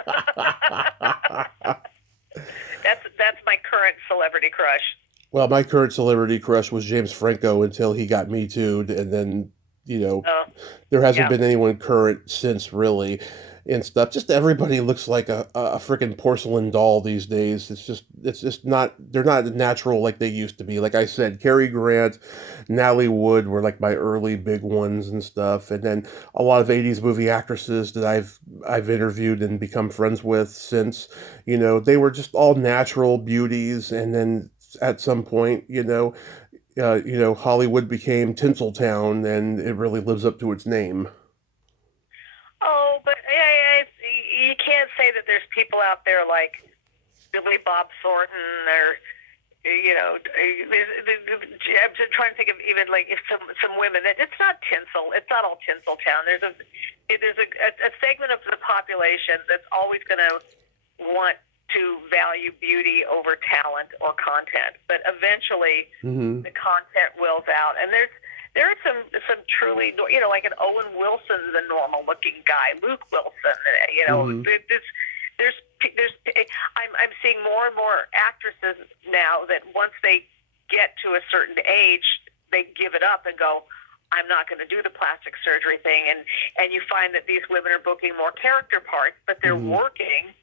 my current celebrity crush. Well, my current celebrity crush was James Franco until he got Me Too'd, and then, there hasn't been anyone current since, really, and stuff. Just everybody looks like a freaking porcelain doll these days. It's just not, they're not natural like they used to be. Like I said, Cary Grant, Natalie Wood were like my early big ones and stuff, and then a lot of 80s movie actresses that I've interviewed and become friends with since, they were just all natural beauties, and then at some point, Hollywood became Tinseltown, and it really lives up to its name. Oh, but you can't say that there's people out there like Billy Bob Thornton or, I'm just trying to think of even like if some women. It's not tinsel. It's not all Tinseltown. There's a segment of the population that's always going to want to value beauty over talent or content, but eventually the content wills out. And there are some truly, like an Owen Wilson's a normal looking guy, Luke Wilson, I'm seeing more and more actresses now that once they get to a certain age, they give it up and go, I'm not going to do the plastic surgery thing. And you find that these women are booking more character parts, but they're working.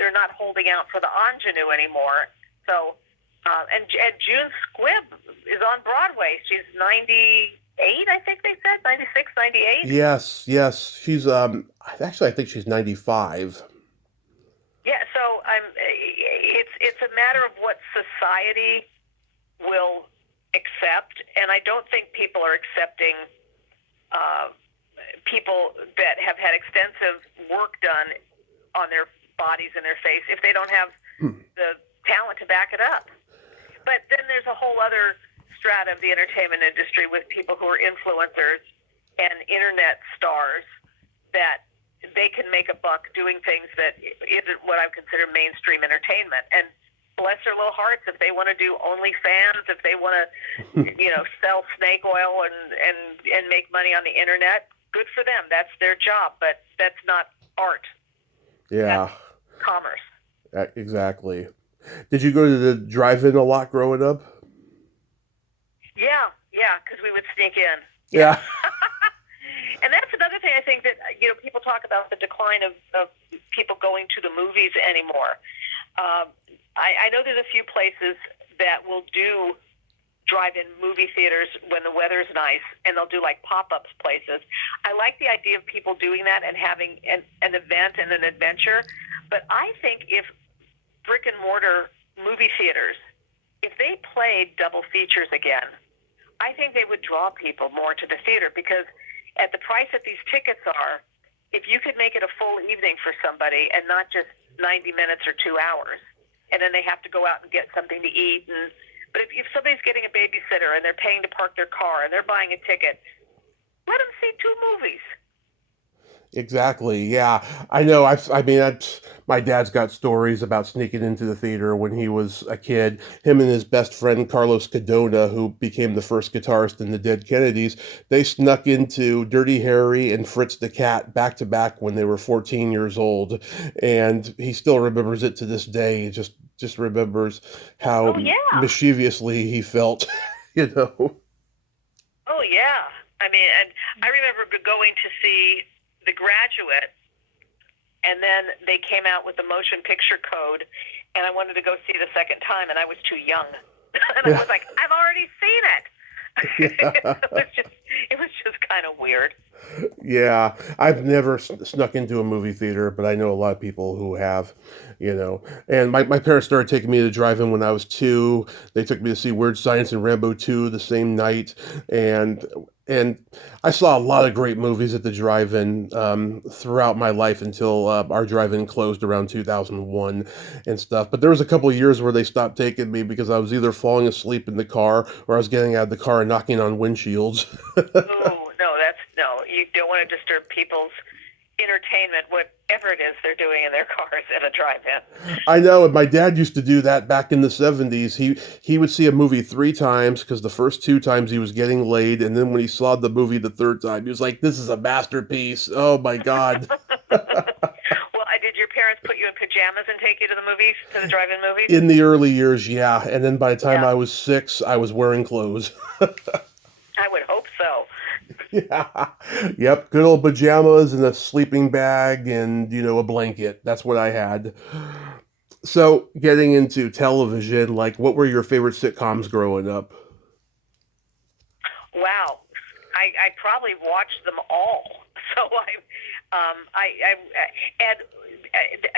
They're not holding out for the ingenue anymore. So, and June Squibb is on Broadway. She's 98, I think they said, 96, 98. Yes. She's actually I think she's 95. Yeah. So it's a matter of what society will accept, and I don't think people are accepting people that have had extensive work done on their bodies and their face if they don't have the talent to back it up. But then there's a whole other strata of the entertainment industry with people who are influencers and internet stars that they can make a buck doing things that isn't what I would consider mainstream entertainment. And bless their little hearts, if they want to do OnlyFans, if they want to, sell snake oil and make money on the internet, good for them. That's their job, but that's not art. Yeah. That's commerce. Exactly. Did you go to the drive-in a lot growing up? Yeah, because we would sneak in. Yeah. And that's another thing I think that, people talk about the decline of people going to the movies anymore. I know there's a few places that will do drive-in movie theaters when the weather's nice, and they'll do like pop-ups places. I like the idea of people doing that and having an event and an adventure, but I think if brick-and-mortar movie theaters, if they played double features again, I think they would draw people more to the theater, because at the price that these tickets are, if you could make it a full evening for somebody and not just 90 minutes or 2 hours, and then they have to go out and get something to eat. But if somebody's getting a babysitter and they're paying to park their car and they're buying a ticket, let them see 2 movies. Exactly. Yeah, I know. My dad's got stories about sneaking into the theater when he was a kid. Him and his best friend Carlos Cadona, who became the first guitarist in the Dead Kennedys, they snuck into Dirty Harry and Fritz the Cat back to back when they were 14 years old, and he still remembers it to this day. He just remembers how mischievously he felt. Oh yeah. I mean, and I remember going to see The Graduate, and then they came out with the motion picture code, and I wanted to go see it a second time, and I was too young. And I was like, I've already seen it. It was just kind of weird. Yeah, I've never snuck into a movie theater, but I know a lot of people who have, And my parents started taking me to drive-in when I was 2. They took me to see Weird Science and Rambo 2 the same night, and And I saw a lot of great movies at the drive-in throughout my life until our drive-in closed around 2001 and stuff. But there was a couple of years where they stopped taking me because I was either falling asleep in the car or I was getting out of the car and knocking on windshields. Oh no, no. You don't want to disturb people's entertainment, whatever it is they're doing in their cars at a drive-in. I know, and my dad used to do that back in the 70s. He would see a movie 3 times because the first 2 times he was getting laid, and then when he saw the movie the third time, he was like, "This is a masterpiece! Oh my God!" Well, did your parents put you in pajamas and take you to the movies, to the drive-in movies? In the early years, yeah, and then by the time Yeah. I was 6, I was wearing clothes. I would hope so. Yeah. Yep, good old pajamas and a sleeping bag and, a blanket. That's what I had. So, getting into television, like, what were your favorite sitcoms growing up? Wow, I probably watched them all. So and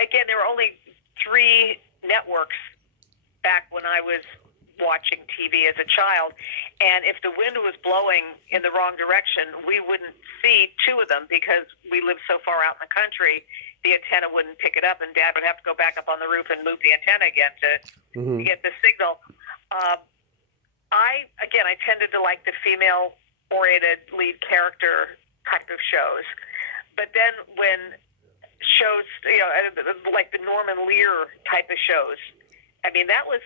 again, there were only 3 networks back when I was watching TV as a child, and if the wind was blowing in the wrong direction, we wouldn't see 2 of them because we lived so far out in the country. The antenna wouldn't pick it up, and Dad would have to go back up on the roof and move the antenna again to get the signal. I tended to like the female-oriented lead character type of shows, but then when shows, like the Norman Lear type of shows, I mean, that was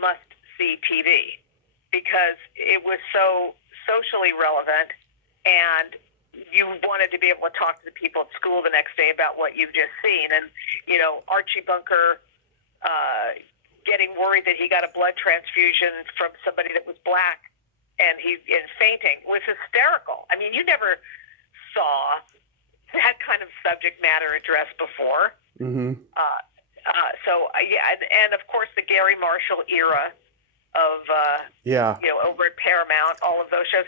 must-see TV because it was so socially relevant, and you wanted to be able to talk to the people at school the next day about what you've just seen. And, Archie Bunker getting worried that he got a blood transfusion from somebody that was black and fainting was hysterical. I mean, you never saw that kind of subject matter addressed before. Mm-hmm. And of course the Gary Marshall era of over at Paramount, all of those shows.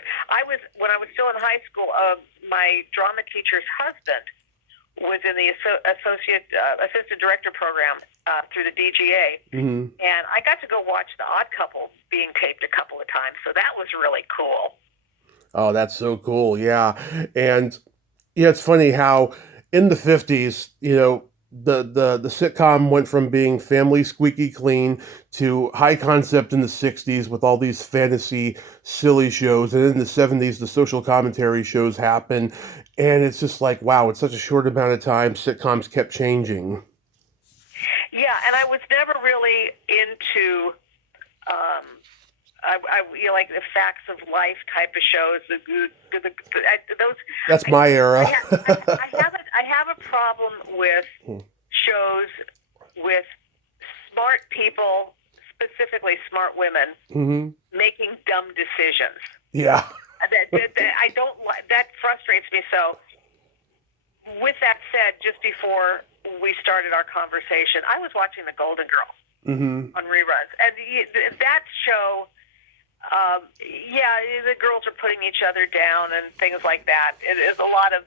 When I was still in high school, my drama teacher's husband was in the assistant director program through the DGA, and I got to go watch The Odd Couple being taped a couple of times. So that was really cool. Oh, that's so cool! Yeah, and it's funny how in the 50s, the sitcom went from being family squeaky clean to high concept in the 60s with all these fantasy silly shows, and in the 70s the social commentary shows happen, and it's just like, wow, it's such a short amount of time sitcoms kept changing. Yeah, and I was never really into like the facts of life type of shows. Those. That's my era. I have a problem with shows with smart people, specifically smart women, making dumb decisions. Yeah. I don't like that. Frustrates me. So, with that said, just before we started our conversation, I was watching The Golden Girls on reruns, and that show. The girls are putting each other down and things like that. It is a lot of,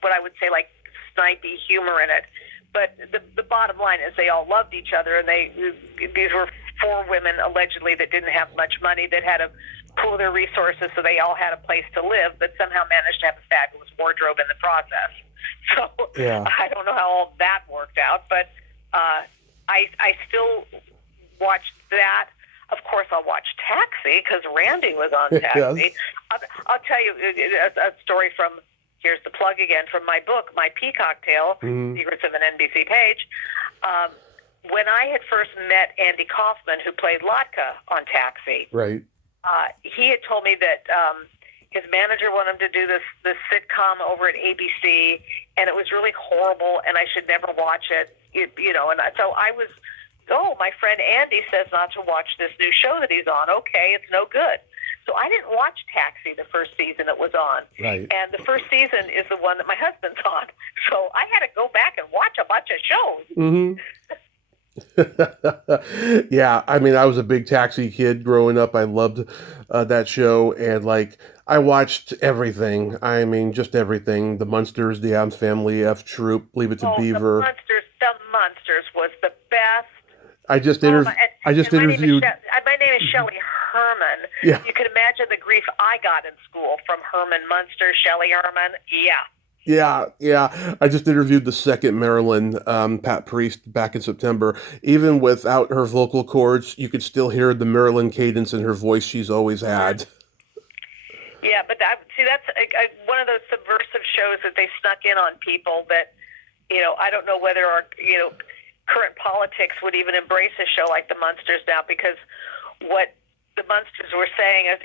what I would say like snipey humor in it. But the bottom line is they all loved each other, and these were 4 women allegedly that didn't have much money, that had to pool their resources so they all had a place to live, but somehow managed to have a fabulous wardrobe in the process. So I don't know how all that worked out, but I still watched that. Of course, I'll watch Taxi because Randy was on Taxi. Yes. I'll tell you a story from, here's the plug again, from my book, My Peacock Tale, Secrets of an NBC Page. When I had first met Andy Kaufman, who played Latka on Taxi, right? He had told me that his manager wanted him to do this sitcom over at ABC, and it was really horrible, and I should never watch it. So I was... my friend Andy says not to watch this new show that he's on. Okay, it's no good. So I didn't watch Taxi the first season it was on. Right. And the first season is the one that my husband's on. So I had to go back and watch a bunch of shows. Yeah, I mean, I was a big Taxi kid growing up. I loved that show, and I watched everything. I mean, just everything. The Munsters, The Addams Family, F Troop, Leave It to Beaver. The Munsters was the best. I just interviewed. My name is Shelley Herman. Yeah. You can imagine imagine the grief I got in school from Herman Munster, Shelley Herman. Yeah. Yeah. I just interviewed the second Marilyn, Pat Priest, back in September. Even without her vocal cords, you could still hear the Marilyn cadence in her voice she's always had. Yeah, but that's one of those subversive shows that they snuck in on people that, I don't know whether our, current politics would even embrace a show like the Munsters now, because what the Munsters were saying is,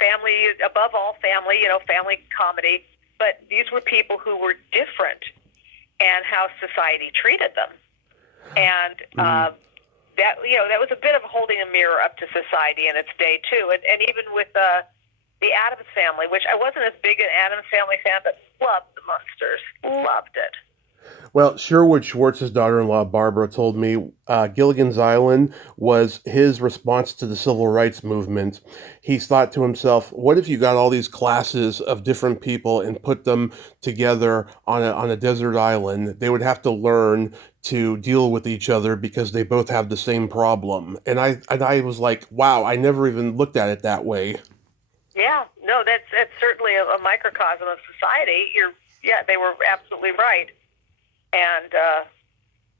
family, above all family, family comedy, but these were people who were different and how society treated them. And that was a bit of holding a mirror up to society in its day, too. And even with the Addams Family, which I wasn't as big an Addams Family fan, but loved the Munsters, loved it. Well, Sherwood Schwartz's daughter-in-law, Barbara, told me Gilligan's Island was his response to the civil rights movement. He thought to himself, what if you got all these classes of different people and put them together on a desert island? They would have to learn to deal with each other because they both have the same problem. And I was like, wow, I never even looked at it that way. Yeah, no, that's certainly a microcosm of society. They were absolutely right. And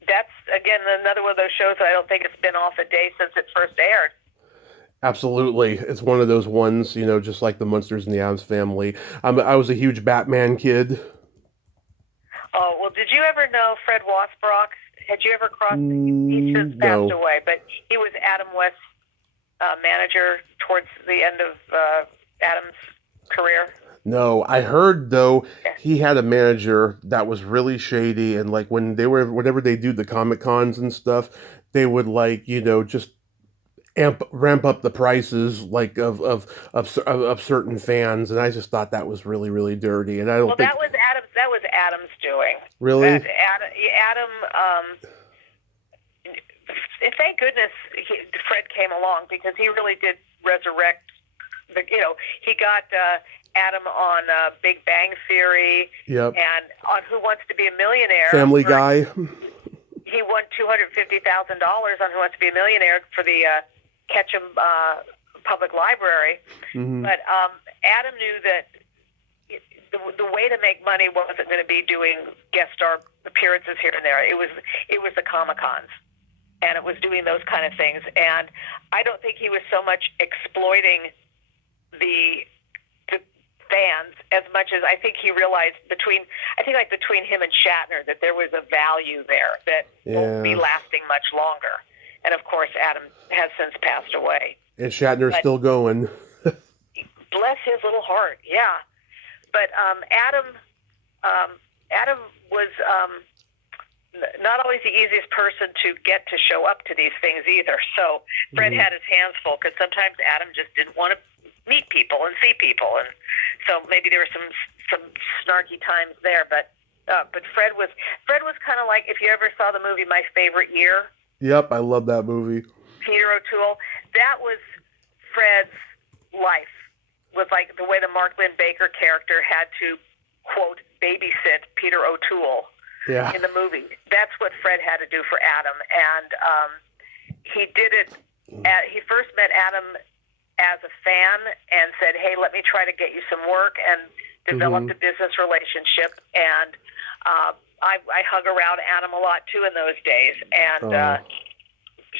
that's, again, another one of those shows that I don't think it's been off a day since it first aired. Absolutely. It's one of those ones, just like the Munsters and the Addams Family. I was a huge Batman kid. Oh, well, did you ever know Fred Wasbrock? Had you ever crossed? He's since passed away, but he was Adam West's manager towards the end of Adam's career. No, I heard though he had a manager that was really shady, and like whenever they do the Comic Cons and stuff, they would just ramp up the prices of certain fans, and I just thought that was really, really dirty. And I don't think that was Adam's doing. Really? Adam. Thank goodness Fred came along, because he really did resurrect he got Adam on Big Bang Theory. Yep. And on Who Wants to Be a Millionaire. Family Guy. He won $250,000 on Who Wants to Be a Millionaire for the Ketchum Public Library. Mm-hmm. But Adam knew that the way to make money wasn't going to be doing guest star appearances here and there. It was the Comic-Cons. And it was doing those kind of things. And I don't think he was so much exploiting the fans as much as I think he realized between him and Shatner that there was a value there that won't be lasting much longer. And of course, Adam has since passed away. And Shatner's still going. Bless his little heart, yeah. But Adam was not always the easiest person to get to show up to these things either. So Fred had his hands full, because sometimes Adam just didn't want to meet people and see people, and so maybe there were some snarky times there. But Fred was kind of like, if you ever saw the movie My Favorite Year. Yep, I love that movie. Peter O'Toole. That was Fred's life. Was like the way the Mark Lynn Baker character had to, quote, babysit Peter O'Toole in the movie. That's what Fred had to do for Adam. And he did it. He first met Adam as a fan and said, hey, let me try to get you some work, and developed a business relationship. And I hung around Adam a lot, too, in those days. And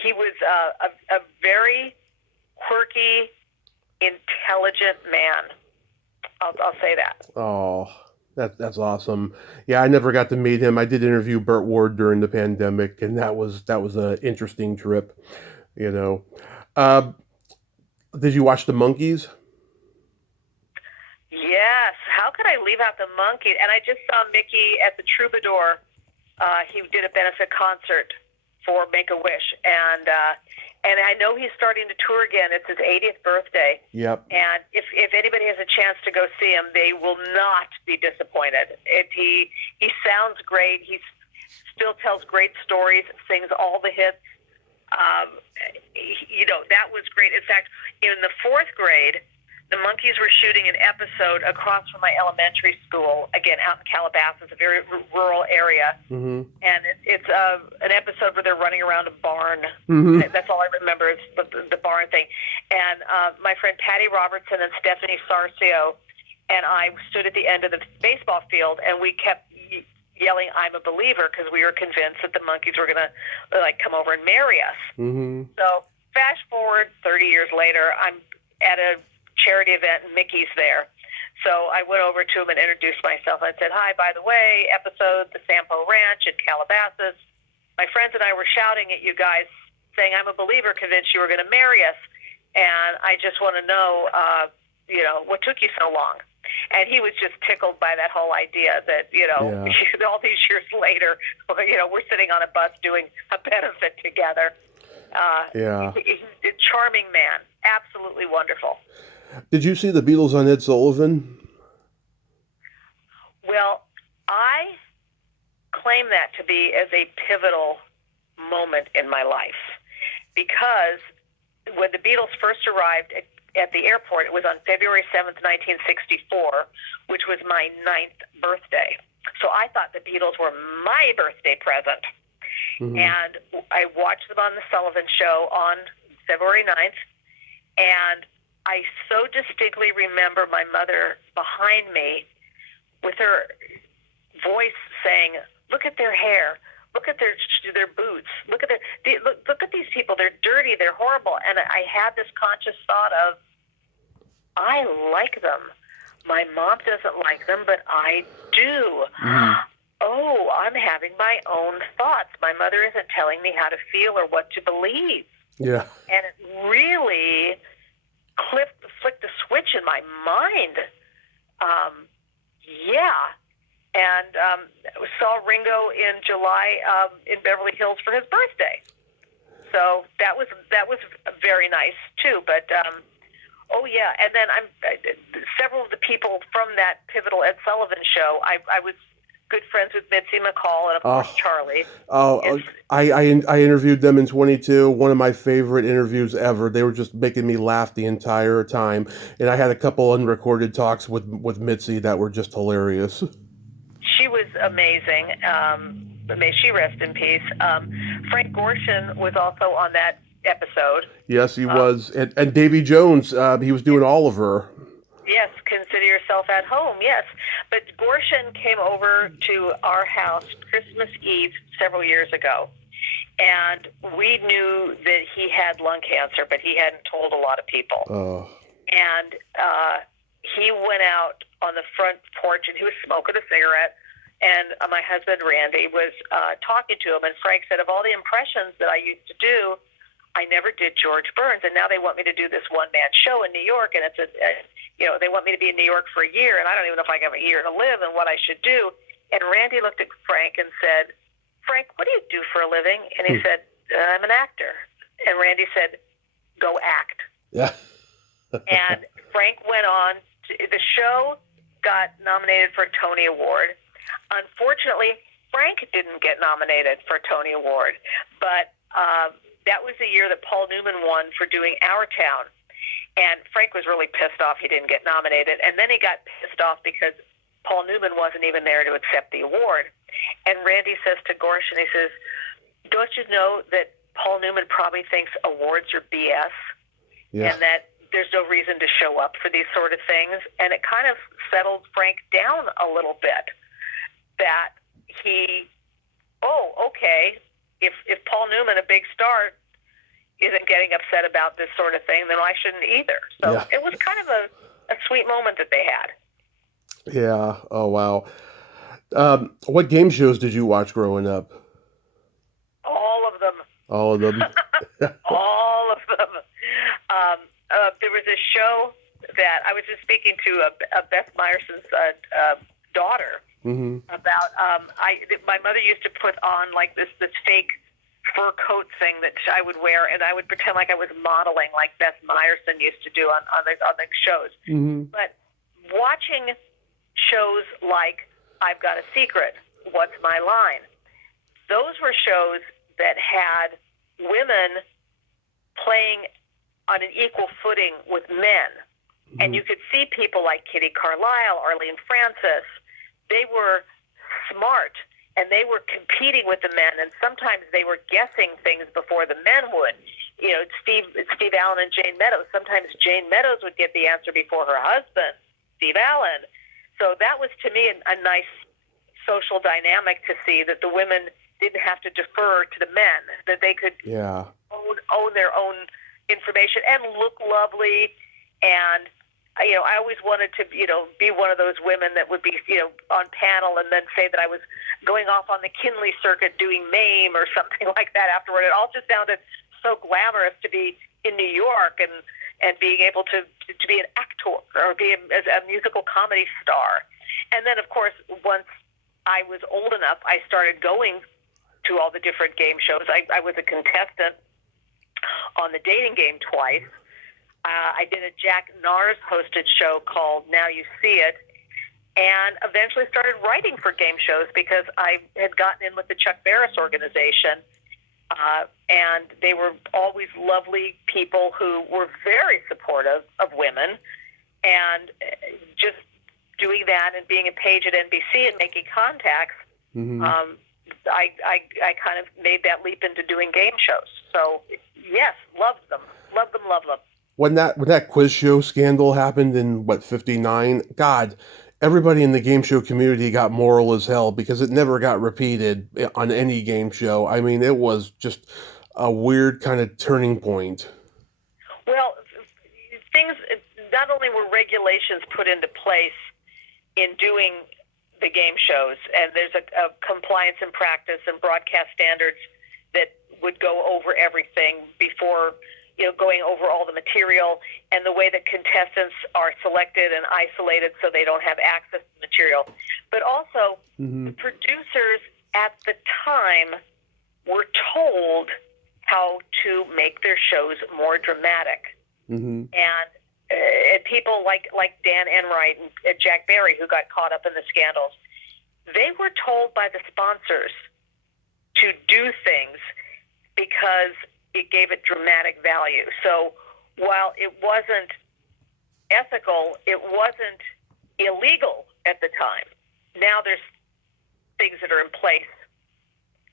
he was a very quirky, intelligent man. I'll say that. Oh, that's awesome. Yeah, I never got to meet him. I did interview Burt Ward during the pandemic, and that was an interesting trip, Did you watch The Monkees? Yes. How could I leave out The Monkees? And I just saw Mickey at the Troubadour. He did a benefit concert for Make-A-Wish, and I know he's starting to tour again. It's his 80th birthday. Yep. And if anybody has a chance to go see him, they will not be disappointed. He sounds great. He still tells great stories, sings all the hits. That was great. In fact, in the fourth grade, the Monkees were shooting an episode across from my elementary school, again, out in Calabasas, a very rural area. Mm-hmm. And it's an episode where they're running around a barn. Mm-hmm. That's all I remember is the barn thing. And my friend Patty Robertson and Stephanie Sarcio and I stood at the end of the baseball field, and we kept yelling, "I'm a believer," because we were convinced that the Monkees were going to come over and marry us. Mm-hmm. So fast forward 30 years later, I'm at a charity event, and Mickey's there. So I went over to him and introduced myself. I said, "Hi, by the way, episode the Sampo Ranch in Calabasas. My friends and I were shouting at you guys, saying I'm a believer, convinced you were going to marry us, and I just want to know, what took you so long?" And he was just tickled by that whole idea that, all these years later, we're sitting on a bus doing a benefit together. He's a charming man, absolutely wonderful. Did you see the Beatles on Ed Sullivan? Well, I claim that to be as a pivotal moment in my life, because when the Beatles first arrived at the airport, it was on February 7th, 1964, which was my 9th birthday. So I thought the Beatles were my birthday present. Mm-hmm. And I watched them on the Sullivan Show on February 9th, and I so distinctly remember my mother behind me with her voice saying, "Look at their hair. Look at their boots. Look at these people. They're dirty. They're horrible." And I had this conscious thought of, I like them. My mom doesn't like them, but I do. Mm. Oh, I'm having my own thoughts. My mother isn't telling me how to feel or what to believe. Yeah. And it really flicked a switch in my mind. And saw Ringo in July in Beverly Hills for his birthday. So that was very nice too. But and then several of the people from that pivotal Ed Sullivan Show. I was good friends with Mitzi McCall and of course Charlie. I interviewed them in 22. One of my favorite interviews ever. They were just making me laugh the entire time, and I had a couple unrecorded talks with Mitzi that were just hilarious. She was amazing. May she rest in peace. Frank Gorshin was also on that episode. Yes, he was. And Davy Jones, he was doing Oliver. Yes, consider yourself at home, yes. But Gorshin came over to our house Christmas Eve several years ago. And we knew that he had lung cancer, but he hadn't told a lot of people. Oh. And he went out on the front porch, and he was smoking a cigarette. And my husband, Randy, was talking to him. And Frank said, of all the impressions that I used to do, I never did George Burns. And now they want me to do this one-man show in New York. And it's they want me to be in New York for a year. And I don't even know if I have a year to live and what I should do. And Randy looked at Frank and said, "Frank, what do you do for a living?" And he said, "I'm an actor." And Randy said, "Go act." Yeah. And Frank went on. The show got nominated for a Tony Award. Unfortunately, Frank didn't get nominated for a Tony Award, but that was the year that Paul Newman won for doing Our Town, and Frank was really pissed off he didn't get nominated, and then he got pissed off because Paul Newman wasn't even there to accept the award. And Randy says to Gorshin, he says, "Don't you know that Paul Newman probably thinks awards are BS, and that there's no reason to show up for these sort of things?" And it kind of settled Frank down a little bit. That he, okay, if Paul Newman, a big star, isn't getting upset about this sort of thing, then I shouldn't either. So it was kind of a sweet moment that they had. Yeah. Oh, wow. What game shows did you watch growing up? All of them. All of them? All of them. There was a show that I was just speaking to Beth Meyerson's daughter. Mm-hmm. About my mother used to put on like this fake fur coat thing that I would wear, and I would pretend like I was modeling, like Beth Meyerson used to do on the shows. Mm-hmm. But watching shows like I've Got a Secret, What's My Line, those were shows that had women playing on an equal footing with men. And you could see people like Kitty Carlisle, Arlene Francis. They were smart, and they were competing with the men, and sometimes they were guessing things before the men would. You know, Steve Allen and Jane Meadows. Sometimes Jane Meadows would get the answer before her husband, Steve Allen. So that was, to me, a nice social dynamic to see, that the women didn't have to defer to the men, that they could own their own information and look lovely. And you know, I always wanted to, you know, be one of those women that would be, you know, on panel and then say that I was going off on the Kinley circuit doing MAME or something like that afterward. It all just sounded so glamorous to be in New York and being able to be an actor or be a musical comedy star. And then, of course, once I was old enough, I started going to all the different game shows. I was a contestant on the dating game twice. I did a Jack Nars hosted show called Now You See It, and eventually started writing for game shows because I had gotten in with the Chuck Barris organization, and they were always lovely people who were very supportive of women, and just doing that and being a page at NBC and making contacts, I kind of made that leap into doing game shows. So, yes, loved them. When that quiz show scandal happened in, what, 59, God, everybody in the game show community got moral as hell because it never got repeated on any game show. I mean, it was just a weird kind of turning point. Well, things, not only were regulations put into place in doing the game shows, and there's a compliance and practice and broadcast standards that would go over everything before, you know, going over all the material, and the way that contestants are selected and isolated so they don't have access to material. But also, the producers at the time were told how to make their shows more dramatic. And people like Dan Enright and Jack Barry, who got caught up in the scandals, they were told by the sponsors to do things because it gave it dramatic value. So while it wasn't ethical, it wasn't illegal at the time. Now there's things that are in place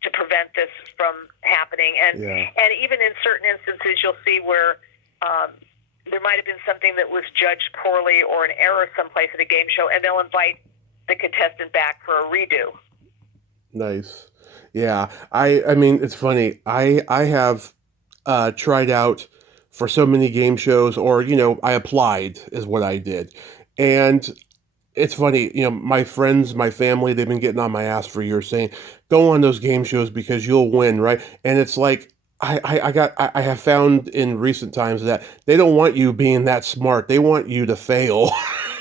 to prevent this from happening. And even in certain instances, you'll see where there might have been something that was judged poorly or an error someplace at a game show, and they'll invite the contestant back for a redo. Nice. Yeah. I mean, it's funny. I have tried out for so many game shows, or, you know, I applied is what I did. And it's funny, you know, my friends, my family, they've been getting on my ass for years saying, go on those game shows because you'll win, right? And it's like, I have found in recent times that they don't want you being that smart. They want you to fail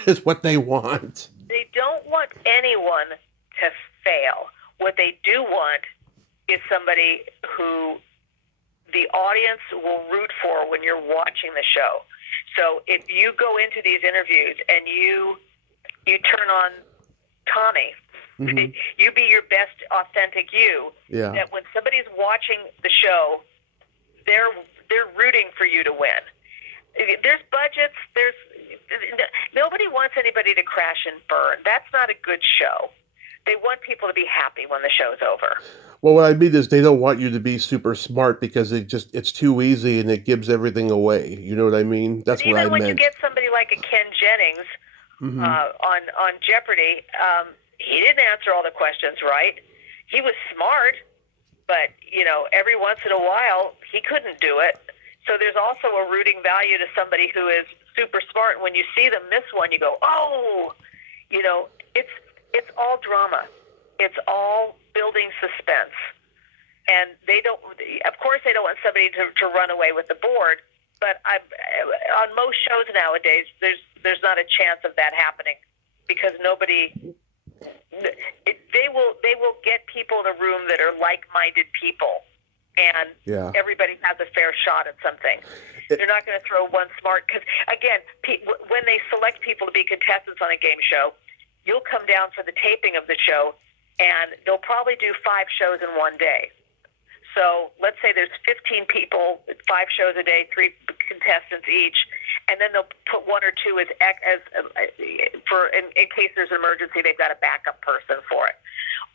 is what they want. They don't want anyone to fail. What they do want is somebody who the audience will root for when you're watching the show. So if you go into these interviews and you turn on Tommy, you be your best authentic you. Yeah. That when somebody's watching the show, they're rooting for you to win. There's budgets. Nobody wants anybody to crash and burn. That's not a good show. They want people to be happy when the show's over. Well, what I mean is they don't want you to be super smart because it's too easy and it gives everything away. You know what I mean? That's what I meant. Even when you get somebody like a Ken Jennings on Jeopardy, he didn't answer all the questions right. He was smart, but, you know, every once in a while he couldn't do it. So there's also a rooting value to somebody who is super smart. When you see them miss one, you go, oh, you know, it's all drama. It's all building suspense. And they don't, of course, they don't want somebody to run away with the board. But on most shows nowadays, there's not a chance of that happening because nobody. They will get people in a room that are like-minded people, and everybody has a fair shot at something. They're not going to throw one smart, because again, when they select people to be contestants on a game show, you'll come down for the taping of the show, and they'll probably do 5 shows in one day. So let's say there's 15 people, 5 shows a day, 3 contestants each, and then they'll put one or two as for in case there's an emergency, they've got a backup person for it.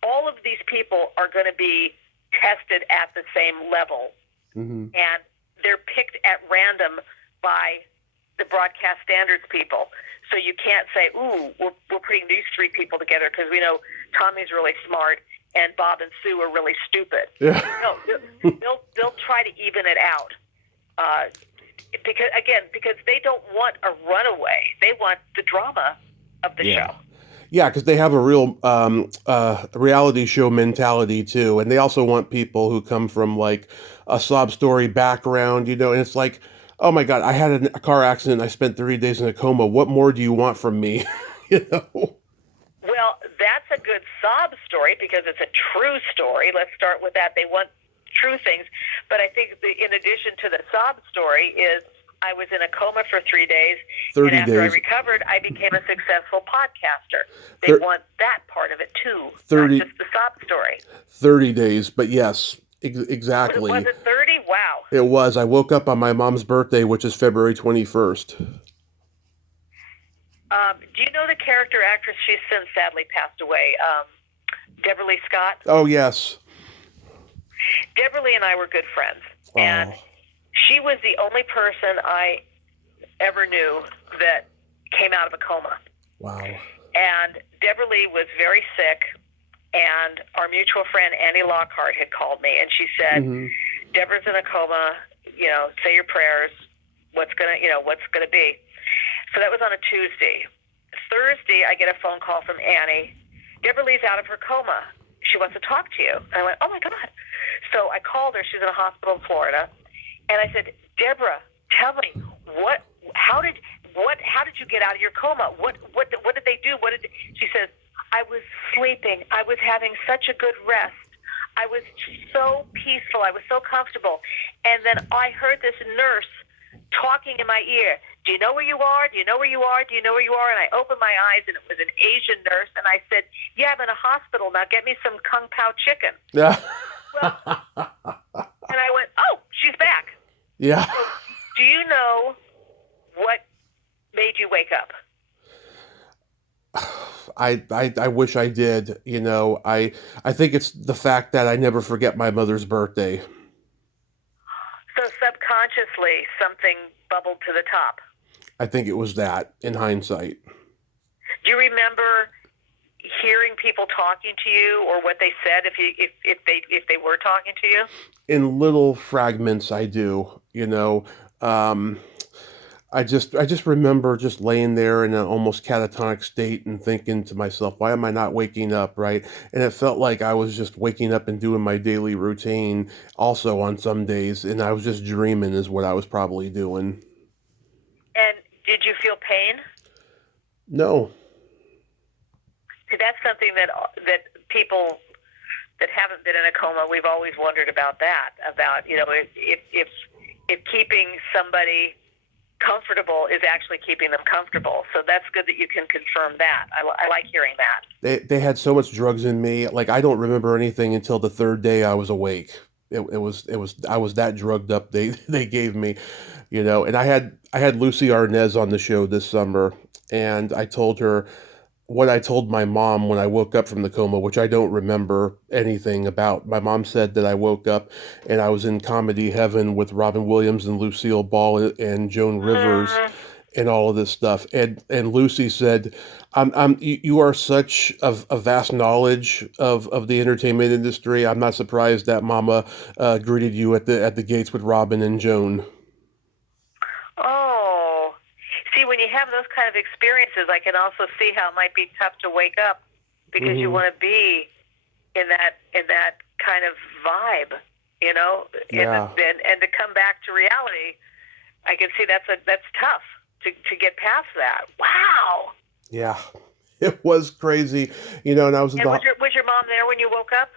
All of these people are going to be tested at the same level, and they're picked at random by the broadcast standards people. So you can't say, ooh, we're putting these three people together because we know Tommy's really smart and Bob and Sue are really stupid. Yeah. No, they'll try to even it out. Because they don't want a runaway. They want the drama of the show. Yeah, because they have a real reality show mentality too, and they also want people who come from like a sob story background, and it's like, oh my God, I had a car accident. I spent 3 days in a coma. What more do you want from me? Well, that's a good sob story because it's a true story. Let's start with that. They want true things. But I think in addition to the sob story is I was in a coma for 3 days. 30 and after days. I recovered, I became a successful podcaster. They want that part of it too, 30, not just the sob story. 30 days, but yes, exactly. Was it 30? Wow. It was. I woke up on my mom's birthday, which is February 21st. Do you know the character actress? She's since sadly passed away. Deborah Lee Scott? Oh, yes. Deborah Lee and I were good friends. Oh. And she was the only person I ever knew that came out of a coma. Wow. And Deborah Lee was very sick, and our mutual friend Annie Lockhart had called me, and she said, Deborah's in a coma, say your prayers, what's gonna be. So that was on a Tuesday. Thursday, I get a phone call from Annie. Deborah Lee's out of her coma. She wants to talk to you. And I went, oh my God. So I called her. She's in a hospital in Florida. And I said, Deborah, tell me, how did you get out of your coma? What did they do? She says, I was sleeping. I was having such a good rest. I was so peaceful. I was so comfortable. And then I heard this nurse talking in my ear. Do you know where you are? Do you know where you are? Do you know where you are? And I opened my eyes, and it was an Asian nurse. And I said, yeah, I'm in a hospital. Now get me some Kung Pao chicken. Yeah. Well, and I went, oh, she's back. Yeah. So, do you know what made you wake up? I wish I did. I think it's the fact that I never forget my mother's birthday. So subconsciously, something bubbled to the top. I think it was that, in hindsight. Do you remember hearing people talking to you, or what they said if they were talking to you? In little fragments, I do. I just remember just laying there in an almost catatonic state and thinking to myself, why am I not waking up, right? And it felt like I was just waking up and doing my daily routine also on some days, and I was just dreaming is what I was probably doing. And did you feel pain? No. See, that's something that people that haven't been in a coma, we've always wondered about that, if keeping somebody comfortable is actually keeping them comfortable. So that's good that you can confirm that. I like hearing that. They had so much drugs in me. Like, I don't remember anything until the third day I was awake. I was that drugged up they gave me, and I had Lucy Arnaz on the show this summer, and I told her what I told my mom when I woke up from the coma, which I don't remember anything about. My mom said that I woke up and I was in comedy heaven with Robin Williams and Lucille Ball and Joan Rivers and all of this stuff. And Lucy said, you are such a vast knowledge of the entertainment industry. I'm not surprised that Mama greeted you at the gates with Robin and Joan. Oh. See, when you have those kind of experiences, I can also see how it might be tough to wake up because you want to be in that kind of vibe, Yeah. and to come back to reality. I can see that's tough to get past that. Wow. Yeah, it was crazy, and I was. And was your mom there when you woke up?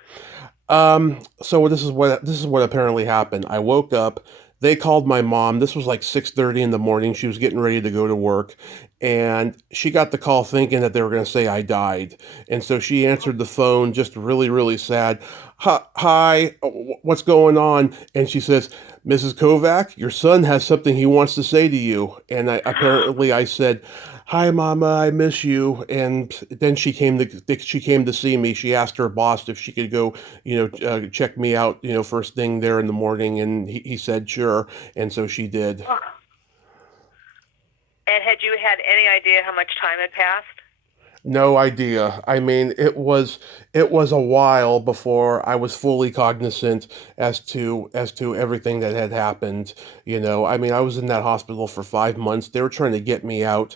So this is what apparently happened. I woke up. They called my mom. This was like 6:30 in the morning. She was getting ready to go to work, and she got the call thinking that they were going to say I died. And so she answered the phone just really, really sad. Hi, what's going on? And she says, Mrs. Kovac, your son has something he wants to say to you. And apparently I said, hi, Mama, I miss you. And then she came to see me. She asked her boss if she could go, check me out, first thing there in the morning. And he said, sure. And so she did. And had you had any idea how much time had passed? No idea. I mean, it was a while before I was fully cognizant as to everything that had happened. I mean, I was in that hospital for 5 months. They were trying to get me out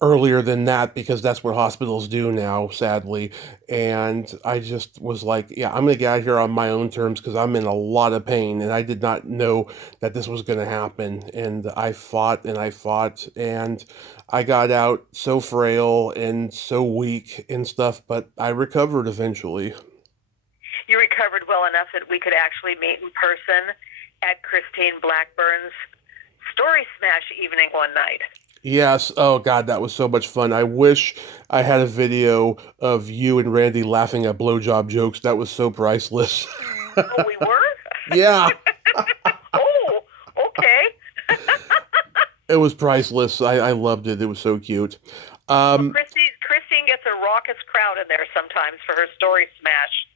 earlier than that because that's what hospitals do now, sadly. And I just was like, yeah, I'm going to get out of here on my own terms because I'm in a lot of pain and I did not know that this was going to happen. And I fought and I fought and I got out so frail and so weak and stuff, but I recovered eventually. You recovered well enough that we could actually meet in person at Christine Blackburn's Story Smash evening one night. Yes. Oh God, that was so much fun. I wish I had a video of you and Randy laughing at blowjob jokes. That was so priceless. Oh, we were? Yeah. Oh, okay. It was priceless. I loved it. It was so cute. Well, Christine gets a raucous crowd in there sometimes for her Story Smash.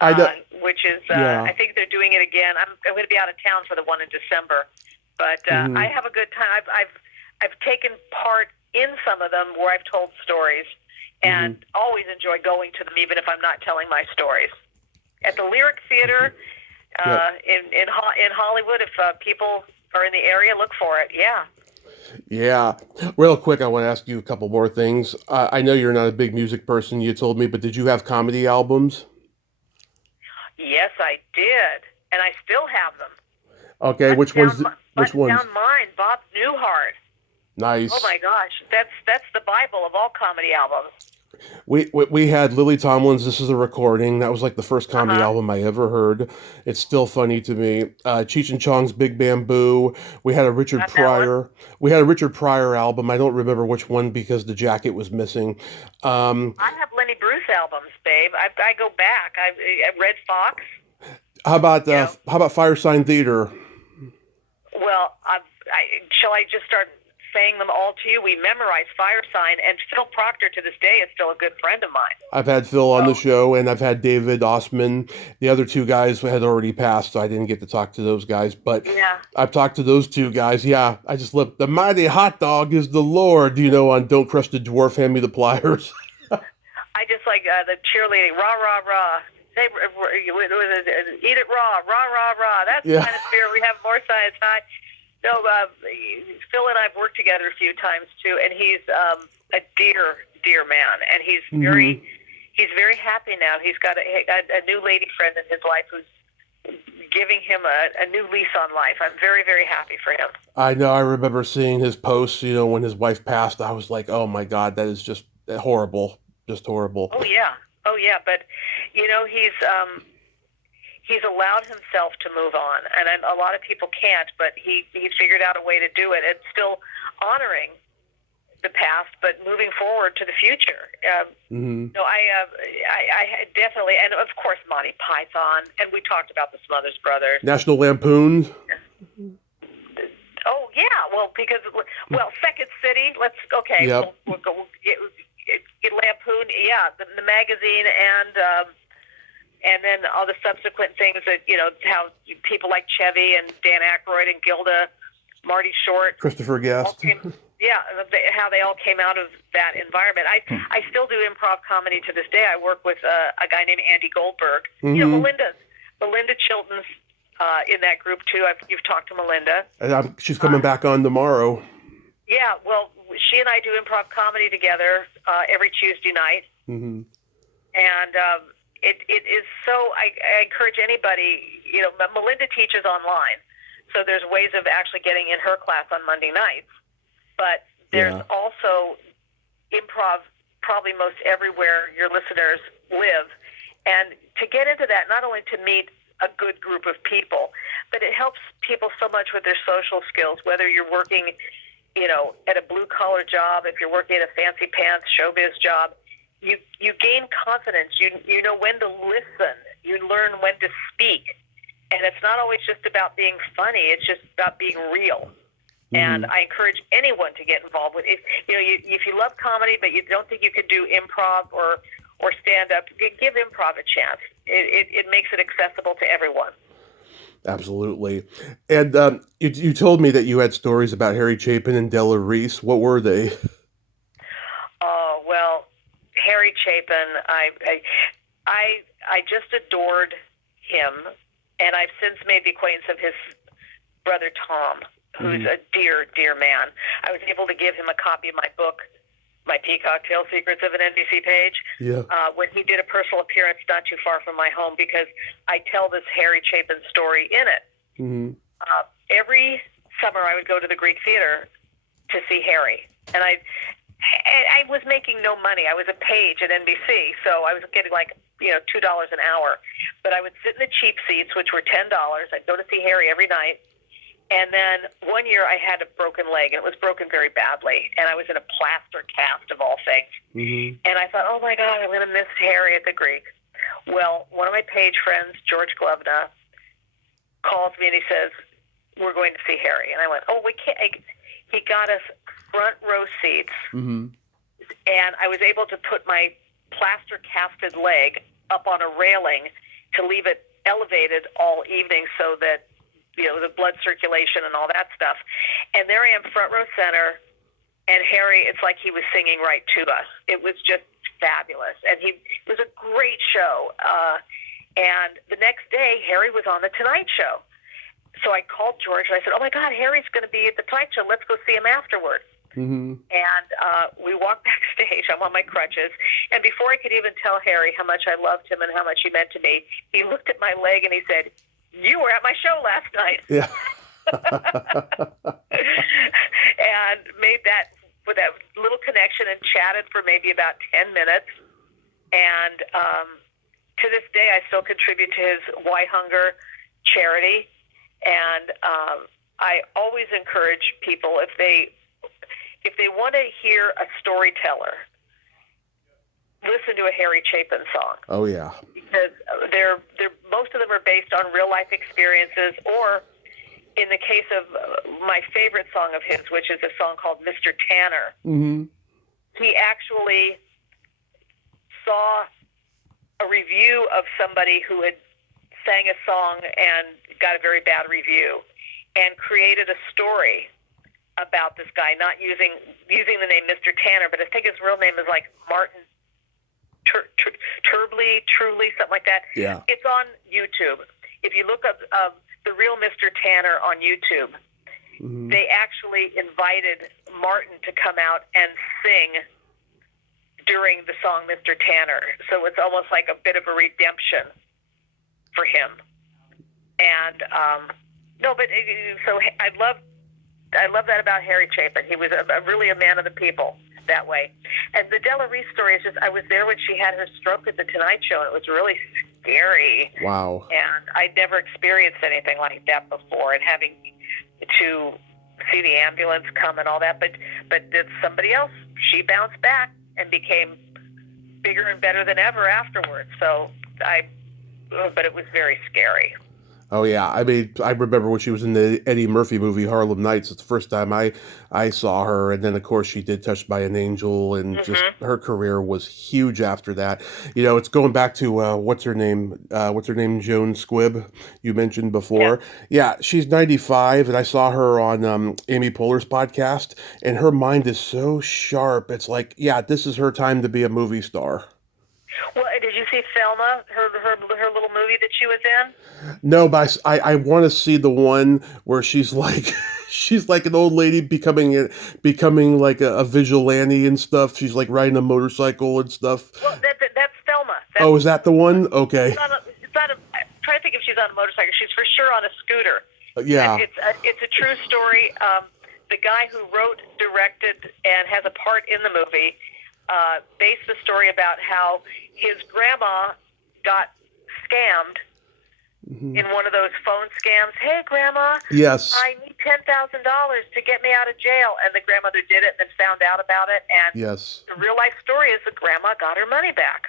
I know. Which is, Yeah. I think they're doing it again. I'm going to be out of town for the one in December, but I have a good time. I've taken part in some of them where I've told stories, and always enjoy going to them, even if I'm not telling my stories. At the Lyric Theater in Hollywood, if people are in the area, look for it. Yeah. Yeah. Real quick, I want to ask you a couple more things. I know you're not a big music person, you told me, but did you have comedy albums? Yes, I did, and I still have them. Okay, which ones? Which ones? Down mine, Bob Newhart. Nice. Oh my gosh, that's the Bible of all comedy albums. We had Lily Tomlin's "This Is a Recording." That was like the first comedy album I ever heard. It's still funny to me. Cheech and Chong's "Big Bamboo." We had a Richard Got that Pryor. We had a Richard Pryor album. I don't remember which one because the jacket was missing. I have Lenny Bruce albums, babe. I go back. I Red Fox. How about Fire Sign Theater? Well, shall I just start saying them all to you? We memorized Fire Sign, and Phil Proctor to this day is still a good friend of mine. I've had Phil on the show, and I've had David Osman. The other two guys had already passed, so I didn't get to talk to those guys. But yeah, I've talked to those two guys. Yeah, I just love the mighty hot dog is the Lord. On Don't Crush the Dwarf, Hand Me the Pliers. I just like the cheerleading, rah rah rah. Say, eat it raw, rah rah rah. That's the kind of spirit we have. More science high. So Phil and I've worked together a few times too, and he's a dear man, and he's very happy now. He's got a new lady friend in his life who's giving him a new lease on life. I'm very, very happy for him. I know. I remember seeing his posts. When his wife passed, I was like, oh my God, that is just horrible, just horrible. Oh yeah, but he's allowed himself to move on, and a lot of people can't, but he figured out a way to do it. It's still honoring the past, but moving forward to the future. No, I definitely, and of course Monty Python, and we talked about the Smothers Brothers. National Lampoon. Oh yeah, well, Second City. Yep. We'll go get Lampoon. Yeah, the magazine and then all the subsequent things that, how people like Chevy and Dan Aykroyd and Gilda, Marty Short, Christopher Guest. How they all came out of that environment. I still do improv comedy to this day. I work with a guy named Andy Goldberg. Melinda Chilton's in that group too. You've talked to Melinda. She's coming back on tomorrow. Yeah, well, she and I do improv comedy together every Tuesday night. And it is so, I encourage anybody, Melinda teaches online, so there's ways of actually getting in her class on Monday nights, but there's also improv probably most everywhere your listeners live, and to get into that, not only to meet a good group of people, but it helps people so much with their social skills, whether you're working at a blue-collar job, if you're working at a fancy pants showbiz job, you gain confidence. You know when to listen. You learn when to speak. And it's not always just about being funny. It's just about being real. Mm-hmm. And I encourage anyone to get involved with it. If you love comedy, but you don't think you could do improv or stand-up, give improv a chance. It makes it accessible to everyone. Absolutely. And you told me that you had stories about Harry Chapin and Della Reese. What were they? Oh, well, Harry Chapin, I just adored him, and I've since made the acquaintance of his brother Tom, who's a dear, dear man. I was able to give him a copy of my book, My Peacock Tail Secrets of an NBC Page, when he did a personal appearance not too far from my home, because I tell this Harry Chapin story in it. Mm-hmm. Every summer I would go to the Greek Theater to see Harry, and I was making no money. I was a page at NBC, so I was getting like $2 an hour. But I would sit in the cheap seats, which were $10. I'd go to see Harry every night. And then one year I had a broken leg, and it was broken very badly. And I was in a plaster cast of all things. Mm-hmm. And I thought, oh my God, I'm going to miss Harry at the Greek. Well, one of my page friends, George Glovna, calls me and he says, we're going to see Harry. And I went, oh, we can't. He got us front row seats. Mm-hmm. And I was able to put my plaster casted leg up on a railing to leave it elevated all evening so that, the blood circulation and all that stuff. And there I am, front row center, and Harry, it's like he was singing right to us. It was just fabulous. And it was a great show. And the next day, Harry was on The Tonight Show. So I called George, and I said, oh, my God, Harry's going to be at The Tonight Show. Let's go see him afterwards. Mm-hmm. And we walked backstage. I'm on my crutches. And before I could even tell Harry how much I loved him and how much he meant to me, he looked at my leg and he said, you were at my show last night. Yeah. And made that with that little connection and chatted for maybe about 10 minutes. And to this day, I still contribute to his Why Hunger charity. And I always encourage people, if they want to hear a storyteller, listen to a Harry Chapin song. Oh yeah, because they're most of them are based on real life experiences, or in the case of my favorite song of his, which is a song called Mr. Tanner. Mm-hmm. He actually saw a review of somebody who had sang a song and got a very bad review, and created a story about this guy, not using the name Mr. Tanner, but I think his real name is like Martin Truly, something like that. Yeah. It's on YouTube. If you look up the real Mr. Tanner on YouTube, mm-hmm. they actually invited Martin to come out and sing during the song Mr. Tanner. So it's almost like a bit of a redemption for him. And so I love that about Harry Chapin. He was really a man of the people that way. And the Della Reese story is just, I was there when she had her stroke at the Tonight Show, and it was really scary. Wow. And I'd never experienced anything like that before, and having to see the ambulance come and all that. But did somebody else, she bounced back and became bigger and better than ever afterwards. So but it was very scary. Oh yeah, I mean, I remember when she was in the Eddie Murphy movie Harlem Nights. It's the first time I saw her, and then of course she did Touched by an Angel, and mm-hmm. just her career was huge after that. It's going back to what's her name, Joan Squibb, you mentioned before. Yeah, she's 95, and I saw her on Amy Poehler's podcast, and her mind is so sharp. It's like, yeah, this is her time to be a movie star. Well, did you see Thelma, her little movie that she was in? No, but I want to see the one where she's like an old lady becoming like a vigilante and stuff. She's like riding a motorcycle and stuff. Well, that's Thelma. Oh, is that the one? Okay. I'm trying to think if she's on a motorcycle. She's for sure on a scooter. Yeah. It's a true story. The guy who wrote, directed, and has a part in the movie based the story about how his grandma got scammed Mm-hmm. in one of those phone scams. Hey, Grandma, Yes. I need $10,000 to get me out of jail. And the grandmother did it and then found out about it. And Yes. the real life story is the grandma got her money back.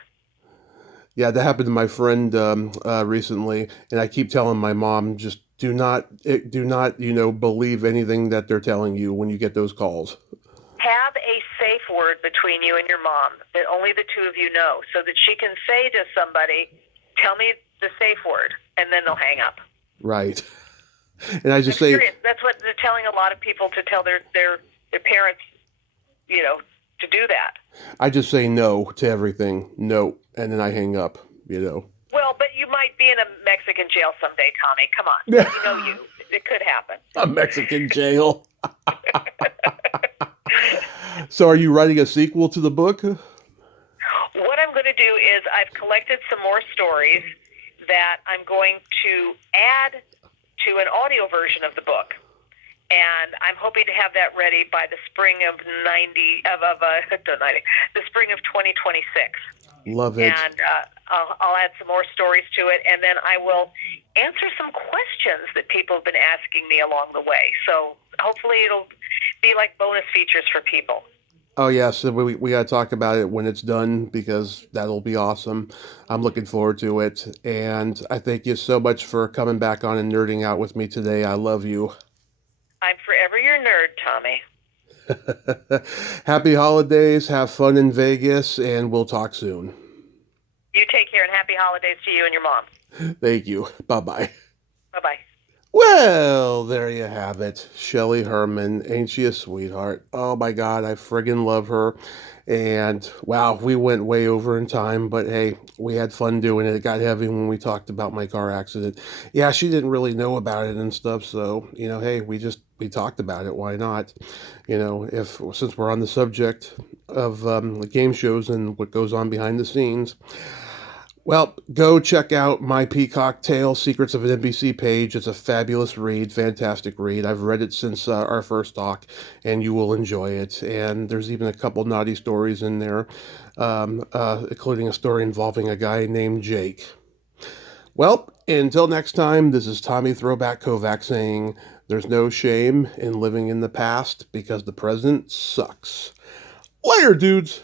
Yeah, that happened to my friend recently, and I keep telling my mom, just do not, believe anything that they're telling you when you get those calls. Have a safe word between you and your mom that only the two of you know, so that she can say to somebody, tell me the safe word, and then they'll hang up. Right. And I just I'm say, serious. That's what they're telling a lot of people to tell their parents, to do that. I just say no to everything, no, and then I hang up. Well, but you might be in a Mexican jail someday, Tommy. Come on. You know you. It could happen. A Mexican jail. So, are you writing a sequel to the book? What I'm going to do is I've collected some more stories that I'm going to add to an audio version of the book. And I'm hoping to have that ready by the spring of the spring of 2026. Love it. And I'll add some more stories to it, and then I will answer some questions that people have been asking me along the way. So hopefully it'll be like bonus features for people. Oh yes, yeah, so we got to talk about it when it's done because that'll be awesome. I'm looking forward to it, and I thank you so much for coming back on and nerding out with me today. I love you. I'm forever your nerd, Tommy. Happy holidays, have fun in Vegas, and we'll talk soon. You take care, and happy holidays to you and your mom. Thank you. Bye-bye. Bye-bye. Well, there you have it. Shelley Herman, ain't she a sweetheart? Oh my God, I friggin' love her. And wow, we went way over in time, but hey, we had fun doing it. It got heavy when we talked about my car accident. Yeah, she didn't really know about it and stuff, so hey, we talked about it. Why not? If since we're on the subject of game shows and what goes on behind the scenes. Well, go check out My Peacock Tale, Secrets of an NBC page. It's a fabulous read, fantastic read. I've read it since our first talk, and you will enjoy it. And there's even a couple naughty stories in there, including a story involving a guy named Jake. Well, until next time, this is Tommy Throwback Kovac saying, there's no shame in living in the past because the present sucks. Later, dudes!